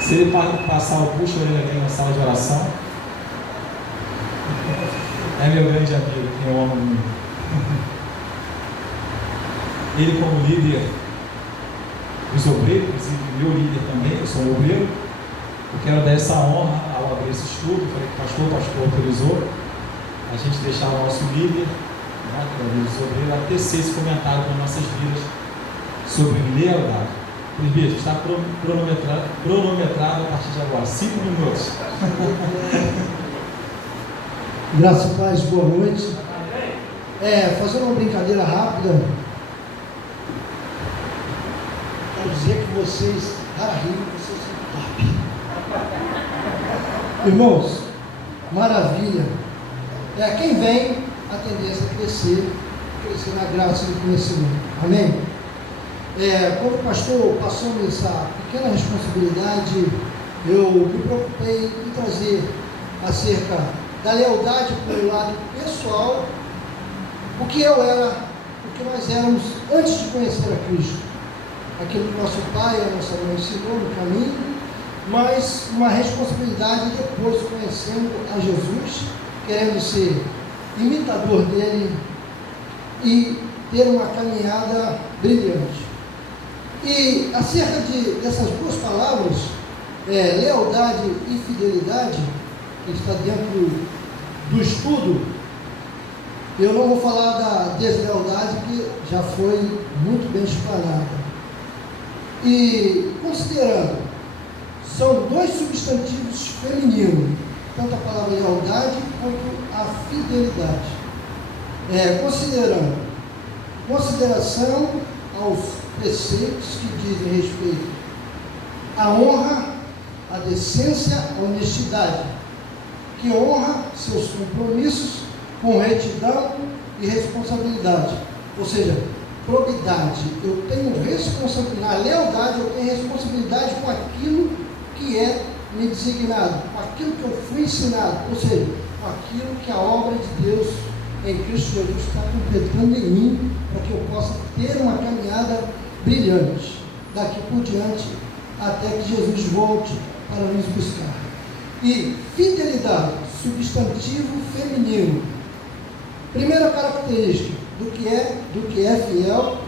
Se ele passar o puxo ali na sala de oração, é meu grande amigo, que eu amo muito. Ele, como líder dos obreiros, inclusive meu líder também, eu sou um obreiro, eu quero dar essa honra ao abrir esse estudo. Falei que o pastor autorizou a gente deixar o nosso líder, né, que é o líder dos obreiros, a tecer esse comentário para nossas vidas sobre lealdade. Presbítero, está cronometrado a partir de agora, 5 minutos. Graças a Deus, boa noite. Fazendo uma brincadeira rápida, quero dizer que vocês, vocês são top. Irmãos, maravilha. Quem vem, a tendência a crescer na graça e no conhecimento. Amém? Quando o pastor passou-me essa pequena responsabilidade, eu me preocupei em trazer acerca da lealdade pelo lado pessoal, o que nós éramos antes de conhecer a Cristo, aquilo que nosso pai e a nossa mãe ensinou no caminho, mas uma responsabilidade depois conhecendo a Jesus, querendo ser imitador dele e ter uma caminhada brilhante. E acerca dessas duas palavras, lealdade e fidelidade, que está dentro do estudo, eu não vou falar da deslealdade, que já foi muito bem explanada. E considerando, são dois substantivos femininos, tanto a palavra lealdade quanto a fidelidade. Consideração aos preceitos que dizem respeito à honra, à decência, à honestidade, que honra seus compromissos com retidão e responsabilidade, ou seja, probidade. Eu tenho responsabilidade, na lealdade eu tenho responsabilidade com aquilo que é me designado, com aquilo que eu fui ensinado, ou seja, com aquilo que a obra de Deus em Cristo Jesus está completando em mim, para que eu possa ter uma caminhada brilhante daqui por diante, até que Jesus volte para nos buscar. E fidelidade, substantivo feminino. Primeira característica do que é fiel,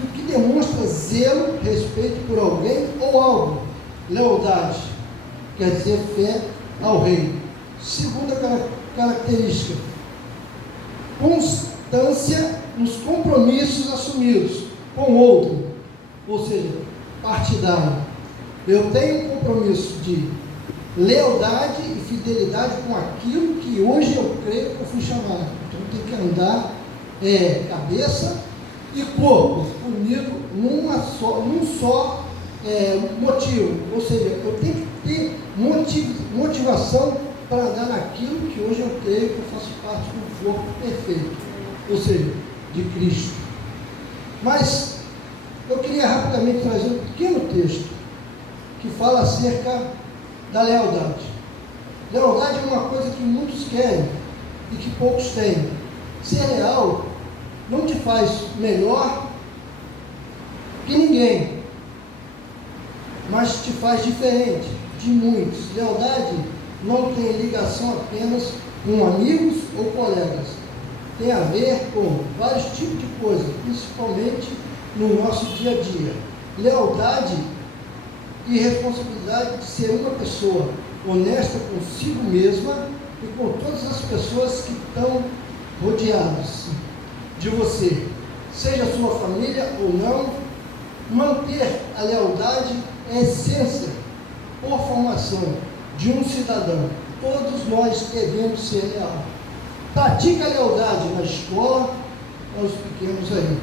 do que demonstra zelo, respeito por alguém ou algo. Lealdade, quer dizer fé ao rei. Segunda característica, constância nos compromissos assumidos com outro, ou seja, partidário. Eu tenho um compromisso de lealdade e fidelidade com aquilo que hoje eu creio que eu fui chamado. Então tem que andar cabeça e corpo unido num só motivo, ou seja, eu tenho que ter motivação para andar naquilo que hoje eu creio que eu faço parte do corpo perfeito, ou seja, de Cristo. Mas eu queria rapidamente trazer um pequeno texto que fala acerca da lealdade. Lealdade é uma coisa que muitos querem e que poucos têm. Ser leal não te faz melhor que ninguém, mas te faz diferente de muitos. Lealdade não tem ligação apenas com amigos ou colegas. Tem a ver com vários tipos de coisas, principalmente no nosso dia a dia. Lealdade e responsabilidade de ser uma pessoa honesta consigo mesma e com todas as pessoas que estão rodeadas de você, seja a sua família ou não. Manter a lealdade é a essência por formação de um cidadão. todos nós devemos ser leal. Pratique a lealdade na escola, aos pequenos aí,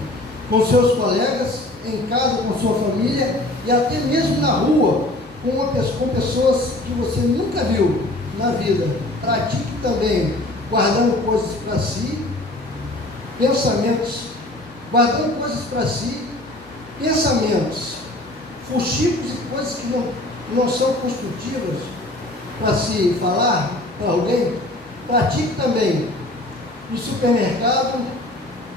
com seus colegas, em casa, com sua família e até mesmo na rua, com pessoas que você nunca viu na vida. Pratique também guardando coisas para si, guardando coisas para si, pensamentos fuxicos e coisas que não são construtivas para se falar para alguém. Pratique também no supermercado,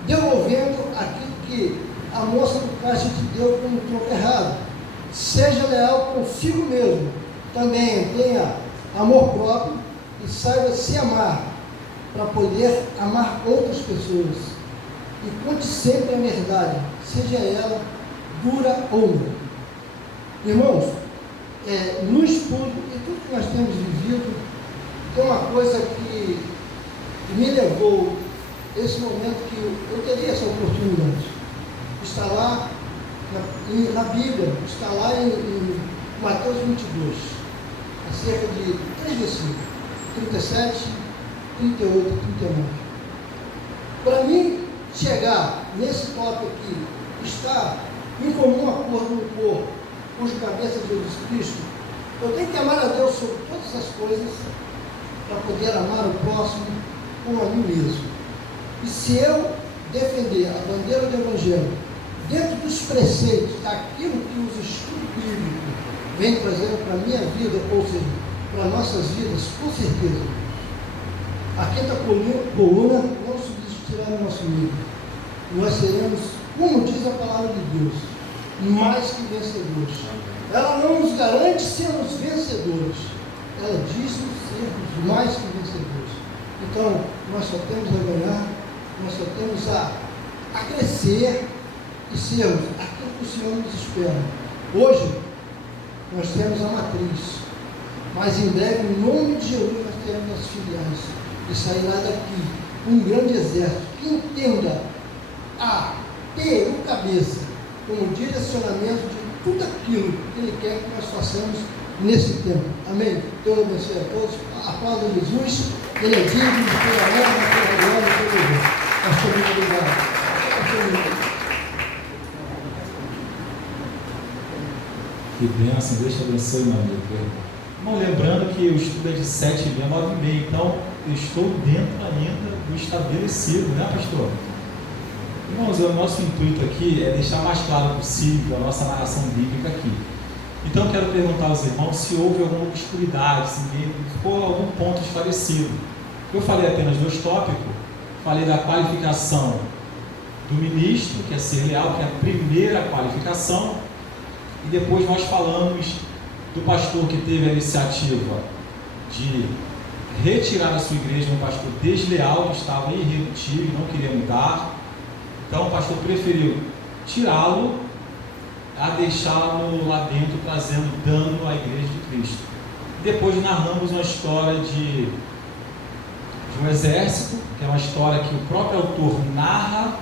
devolvendo aquilo que a moça do caixa te deu como troco errado. Seja leal consigo mesmo. Também tenha amor próprio e saiba se amar para poder amar outras pessoas. E conte sempre a verdade, seja ela dura ou não. Irmãos, no estudo e tudo que nós temos vivido, tem uma coisa que me levou a esse momento que eu teria essa oportunidade. Está lá na Bíblia, está lá em Mateus 22, acerca de 3 versículos, 37, 38 e 39. Para mim, chegar nesse tópico aqui, está em comum acordo no corpo, cujo cabeça é Jesus Cristo, eu tenho que amar a Deus sobre todas as coisas, para poder amar o próximo como a mim mesmo. E se eu defender a bandeira do Evangelho, dentro dos preceitos, daquilo que os estudos bíblicos vêm trazendo para a minha vida, ou seja, para nossas vidas, com certeza, a quinta coluna não subsistirá no nosso meio. Nós seremos, como diz a palavra de Deus, mais que vencedores. Ela não nos garante sermos vencedores, ela diz-nos sermos mais que vencedores. Então, nós só temos a ganhar, nós só temos a crescer e sermos aquilo que o Senhor nos espera. Hoje, nós temos a matriz, mas em breve, em nome de Jesus, nós teremos as filiais, e sairá daqui um grande exército que entenda ter o cabeça como direcionamento de tudo aquilo que Ele quer que nós façamos nesse tempo. Amém? Deus abençoe a todos. Aplauda Jesus. Ele é digno de toda a honra, toda a glória, toda a glória. Pastor, muito obrigado. Que bênção, Deus te abençoe, meu amigo. Irmão, lembrando que o estudo é de 7h30 a 9h30, então eu estou dentro ainda do estabelecido, né, pastor? Irmãos, o nosso intuito aqui é deixar mais claro possível a nossa narração bíblica aqui. Então eu quero perguntar aos irmãos se houve alguma obscuridade, se ficou algum ponto esclarecido. Eu falei apenas 2 tópicos, falei da qualificação do ministro, que é ser leal, que é a primeira qualificação, e depois nós falamos do pastor que teve a iniciativa de retirar da sua igreja um pastor desleal, que estava irredutível e não queria mudar. Então o pastor preferiu tirá-lo a deixá-lo lá dentro, trazendo dano à igreja de Cristo. Depois narramos uma história de um exército, que é uma história que o próprio autor narra,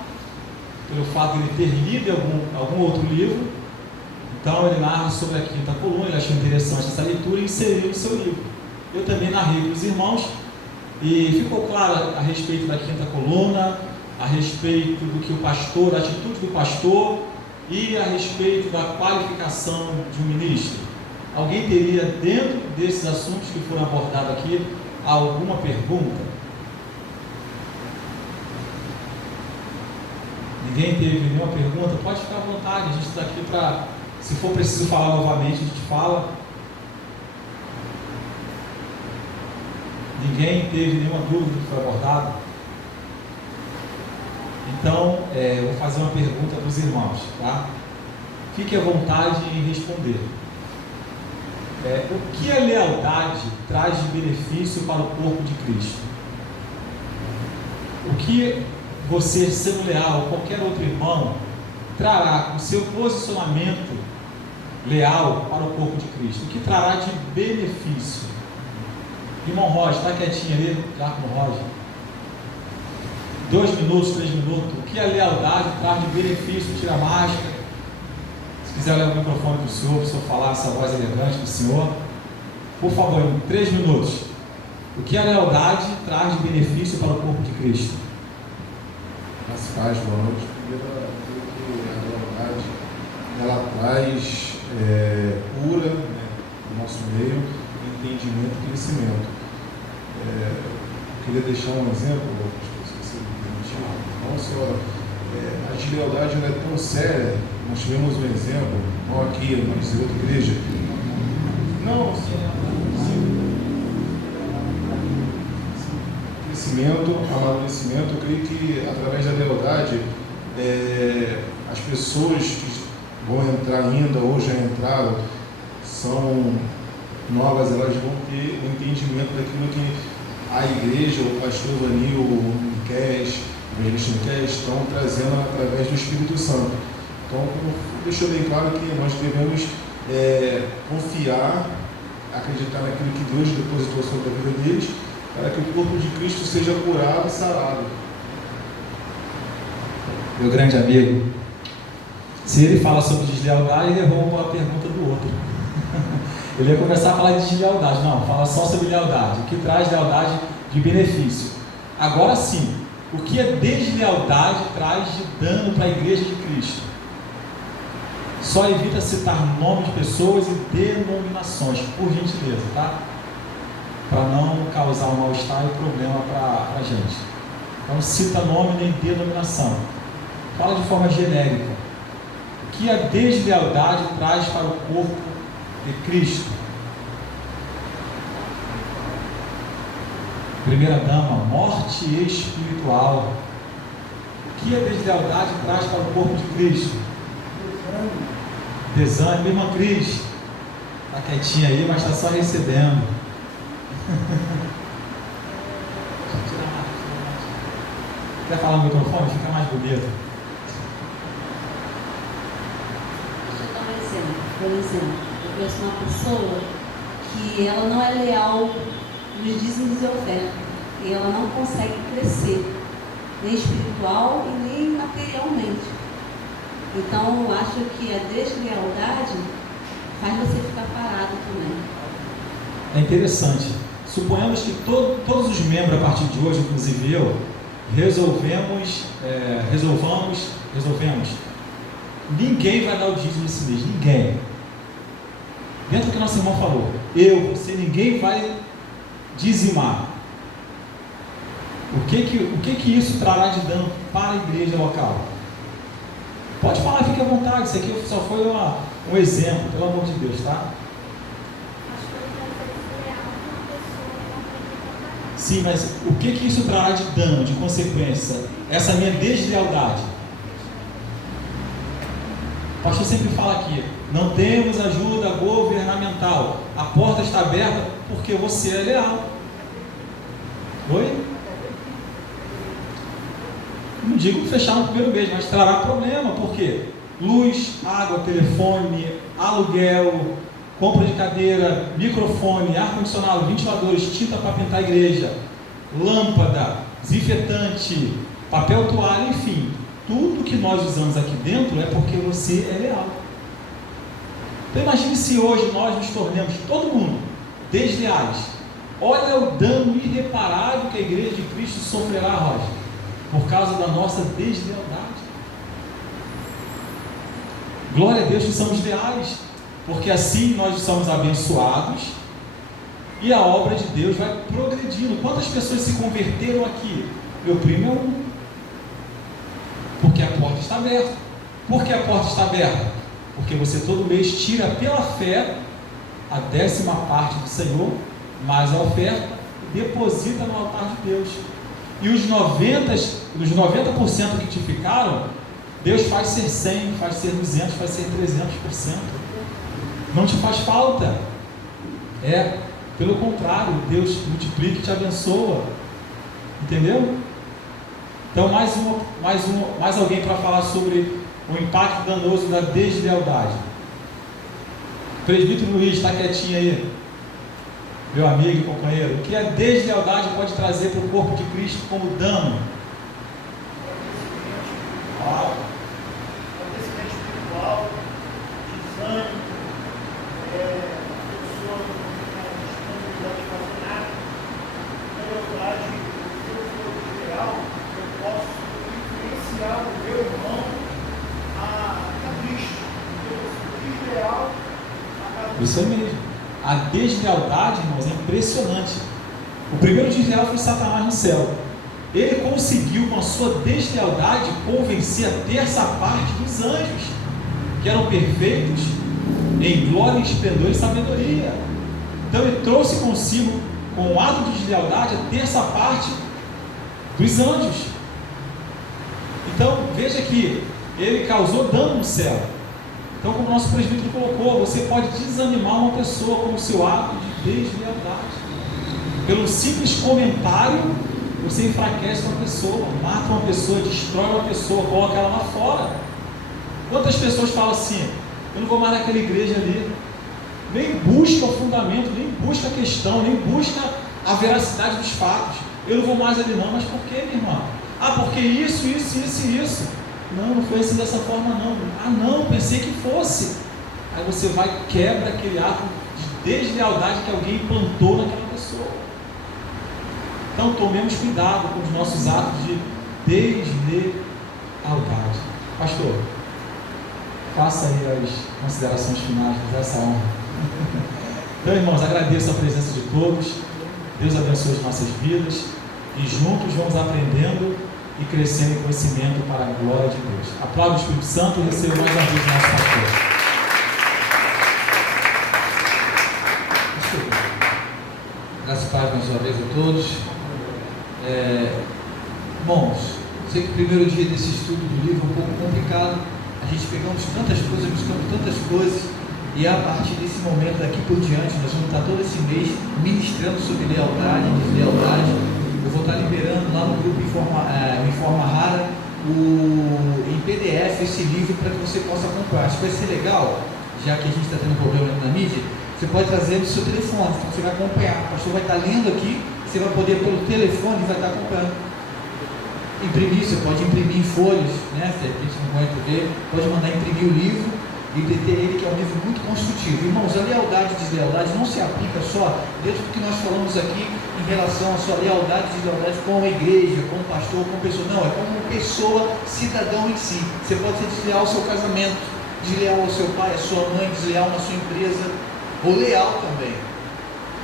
pelo fato de ele ter lido algum outro livro. Então ele narra sobre a quinta coluna, ele achou interessante essa leitura e inseriu no seu livro. Eu também narrei para os irmãos, e ficou claro a respeito da quinta coluna, a respeito do que o pastor, da atitude do pastor e a respeito da qualificação de um ministro. Alguém teria, dentro desses assuntos que foram abordados aqui, alguma pergunta? Ninguém teve nenhuma pergunta? Pode ficar à vontade, a gente está aqui para, se for preciso falar novamente, a gente fala. Ninguém teve nenhuma dúvida que foi abordado? Então, eu vou fazer uma pergunta para os irmãos, tá? Fique à vontade em responder. O que a lealdade traz de benefício para o corpo de Cristo? O que você, sendo leal, ou qualquer outro irmão, trará com o seu posicionamento leal para o corpo de Cristo? O que trará de benefício? Irmão Roger, está quietinho ali, Diácono Roger. 2 minutos, 3 minutos. O que a lealdade traz de benefício? Tira a máscara. Se quiser levar o microfone para o senhor falar essa voz elegante do senhor. Por favor, em 3 minutos. O que a lealdade traz de benefício para o corpo de Cristo? As paz, boa noite. Primeiro, a lealdade, ela traz cura, né, no nosso meio, entendimento e crescimento. Eu queria deixar um exemplo, se você me permitir. Nossa, a deslealdade ela é tão séria. Nós tivemos um exemplo, não aqui, mas em outra igreja. Não, crescimento, amadurecimento. Eu creio que através da lealdade, as pessoas que vão entrar ainda ou já entraram, são novas, elas vão ter um entendimento daquilo que a igreja, o pastor Vanil, o Miquel, o evangelista Miquel estão trazendo através do Espírito Santo. Então, deixou bem claro que nós devemos confiar, acreditar naquilo que Deus depositou sobre a vida deles, para que o corpo de Cristo seja curado e sarado. Meu grande amigo, se ele fala sobre deslealdade, ele rouba a pergunta do outro. Ele ia começar a falar de deslealdade. Não, fala só sobre lealdade. O que traz lealdade de benefício. Agora sim, o que a deslealdade traz de dano para a igreja de Cristo? Só evita citar nomes de pessoas e denominações, por gentileza, tá? Para não causar um mal-estar e problema para a gente. Não cita nome nem denominação. Fala de forma genérica. O que a deslealdade traz para o corpo de Cristo? Primeira dama, morte espiritual. O que a deslealdade traz para o corpo de Cristo? Desânimo. Irmã Cris, está quietinha aí, mas está só recebendo. Quer falar no microfone? Fica mais bonito. Por exemplo, eu conheço uma pessoa que ela não é leal nos dízimos e ofertas, e ela não consegue crescer, nem espiritual e nem materialmente. Então, eu acho que a deslealdade faz você ficar parado também. É interessante. Suponhamos que todos os membros, a partir de hoje, inclusive eu, resolvemos, ninguém vai dar o dízimo esse mês, ninguém. Dentro do que nosso irmão falou, ninguém vai dizimar. O que isso trará de dano para a igreja local? Pode falar, fique à vontade, isso aqui só foi um exemplo, pelo amor de Deus, tá? Sim, mas o que isso trará de dano, de consequência? Essa minha deslealdade. O pastor sempre fala aqui, não temos ajuda governamental, a porta está aberta porque você é leal. Oi? Não digo fechar no primeiro mês, mas trará problema, porque luz, água, telefone, aluguel, compra de cadeira, microfone, ar-condicionado, ventiladores, tinta para pintar a igreja, lâmpada, desinfetante, papel toalha, enfim, tudo que nós usamos aqui dentro é porque você é leal. Então imagine se hoje nós nos tornemos, todo mundo, desleais. Olha o dano irreparável que a igreja de Cristo sofrerá, Roger, por causa da nossa deslealdade. Glória a Deus que somos leais, porque assim nós somos abençoados e a obra de Deus vai progredindo. Quantas pessoas se converteram aqui? Meu primo é um. Porque a porta está aberta. Por que a porta está aberta? Porque você todo mês tira pela fé a 10ª parte do Senhor, mais a oferta, e deposita no altar de Deus. E os 90% que te ficaram, Deus faz ser 100, faz ser 200, faz ser 300%. Não te faz falta. Pelo contrário, Deus multiplica e te abençoa. Entendeu? Então, mais alguém para falar sobre o impacto danoso da deslealdade. O presbítero Luiz está quietinho aí. Meu amigo e companheiro, o que a deslealdade pode trazer para o corpo de Cristo como dano? Acontecimento espiritual, desânimo, a pessoa não tem disponibilidade de fazer nada, Isso aí mesmo. A deslealdade, irmãos, é impressionante. O primeiro desleal foi Satanás no céu. Ele conseguiu, com a sua deslealdade, convencer a terça parte dos anjos, que eram perfeitos em glória, esplendor e sabedoria. Então ele trouxe consigo, com o ato de deslealdade, a terça parte dos anjos. Então veja que ele causou dano no céu. Então, como o nosso presbítero colocou, você pode desanimar uma pessoa com o seu ato de deslealdade. Pelo simples comentário, você enfraquece uma pessoa, mata uma pessoa, destrói uma pessoa, coloca ela lá fora. Quantas pessoas falam assim: eu não vou mais naquela igreja ali, nem busca o fundamento, nem busca a questão, nem busca a veracidade dos fatos. Eu não vou mais ali não. Mas por que, minha irmã? Ah, porque isso. Não foi assim dessa forma não. Ah não, pensei que fosse. Aí você vai e quebra aquele ato de deslealdade que alguém implantou naquela pessoa. Então tomemos cuidado com os nossos atos de deslealdade. Pastor, faça aí as considerações finais dessa honra. Então, irmãos, agradeço a presença de todos. Deus abençoe as nossas vidas. E juntos vamos aprendendo e crescendo em conhecimento para a glória de Deus. Aplauda o Espírito Santo e receba mais uma vez o nosso pastor. Graças a Deus mais uma vez a todos. Irmãos, sei que o primeiro dia desse estudo do livro é um pouco complicado. A gente pegamos tantas coisas, buscamos tantas coisas, e a partir desse momento daqui por diante, nós vamos estar todo esse mês ministrando sobre lealdade e deslealdade. Eu vou estar liberando lá no grupo Informa Rara em PDF esse livro para que você possa acompanhar. Acho que vai ser legal, já que a gente está tendo problema na mídia. Você pode trazer no seu telefone, então você vai acompanhar. O pastor vai estar lendo aqui, você vai poder pelo telefone e vai estar acompanhando. Imprimir, você pode imprimir em folhas, né? Se a gente não pode ver, pode mandar imprimir o livro e ter ele, que é um livro muito construtivo. Irmãos, a lealdade e deslealdade não se aplica só dentro do que nós falamos aqui em relação à sua lealdade e deslealdade com a igreja, com o pastor, com a pessoa. Não, é como pessoa, cidadão em si. Você pode ser desleal ao seu casamento, desleal ao seu pai, à sua mãe, desleal na sua empresa, ou leal também.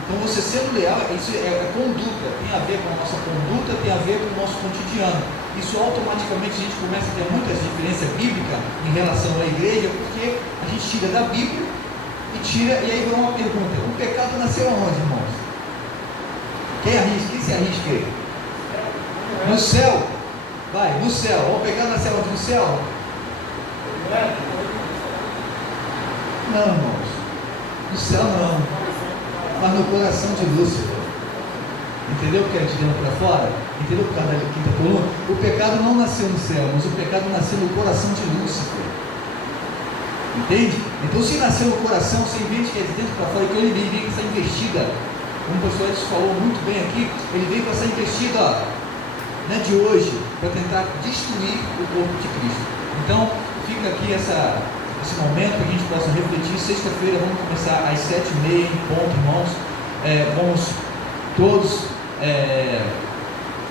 Então você sendo leal, isso é conduta, tem a ver com a nossa conduta, tem a ver com o nosso cotidiano. Isso automaticamente a gente começa a ter muita diferença bíblica em relação à igreja, porque a gente tira da Bíblia e aí vem uma pergunta: o pecado nasceu aonde, irmãos? Quem se arrisca aí? No céu. Vai, no céu. O pecado nasceu onde? No céu? Não, irmãos. No céu não. Mas no coração de Lúcifer. Entendeu? Porque é de dentro para fora. Entendeu? Por causa da quinta coluna. O pecado não nasceu no céu, mas o pecado nasceu no coração de Lúcifer. Entende? Então, se nasceu no coração, você entende que é de dentro para fora, então ele vem com essa investida. Como o pastor Edson falou muito bem aqui, ele vem com essa investida de hoje, para tentar destruir o corpo de Cristo. Então, fica aqui esse momento para que a gente possa refletir. Sexta-feira vamos começar às 7h30 em ponto, irmãos. Vamos todos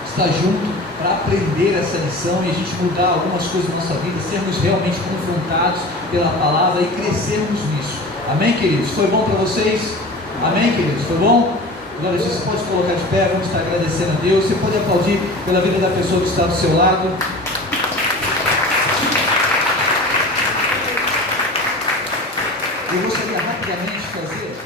estar juntos para aprender essa lição e a gente mudar algumas coisas na nossa vida, sermos realmente confrontados pela palavra e crescermos nisso. Amém, queridos? Foi bom para vocês? Amém, queridos? Foi bom? Agora você pode colocar de pé, vamos estar agradecendo a Deus. Você pode aplaudir pela vida da pessoa que está do seu lado. Eu gostaria rapidamente de fazer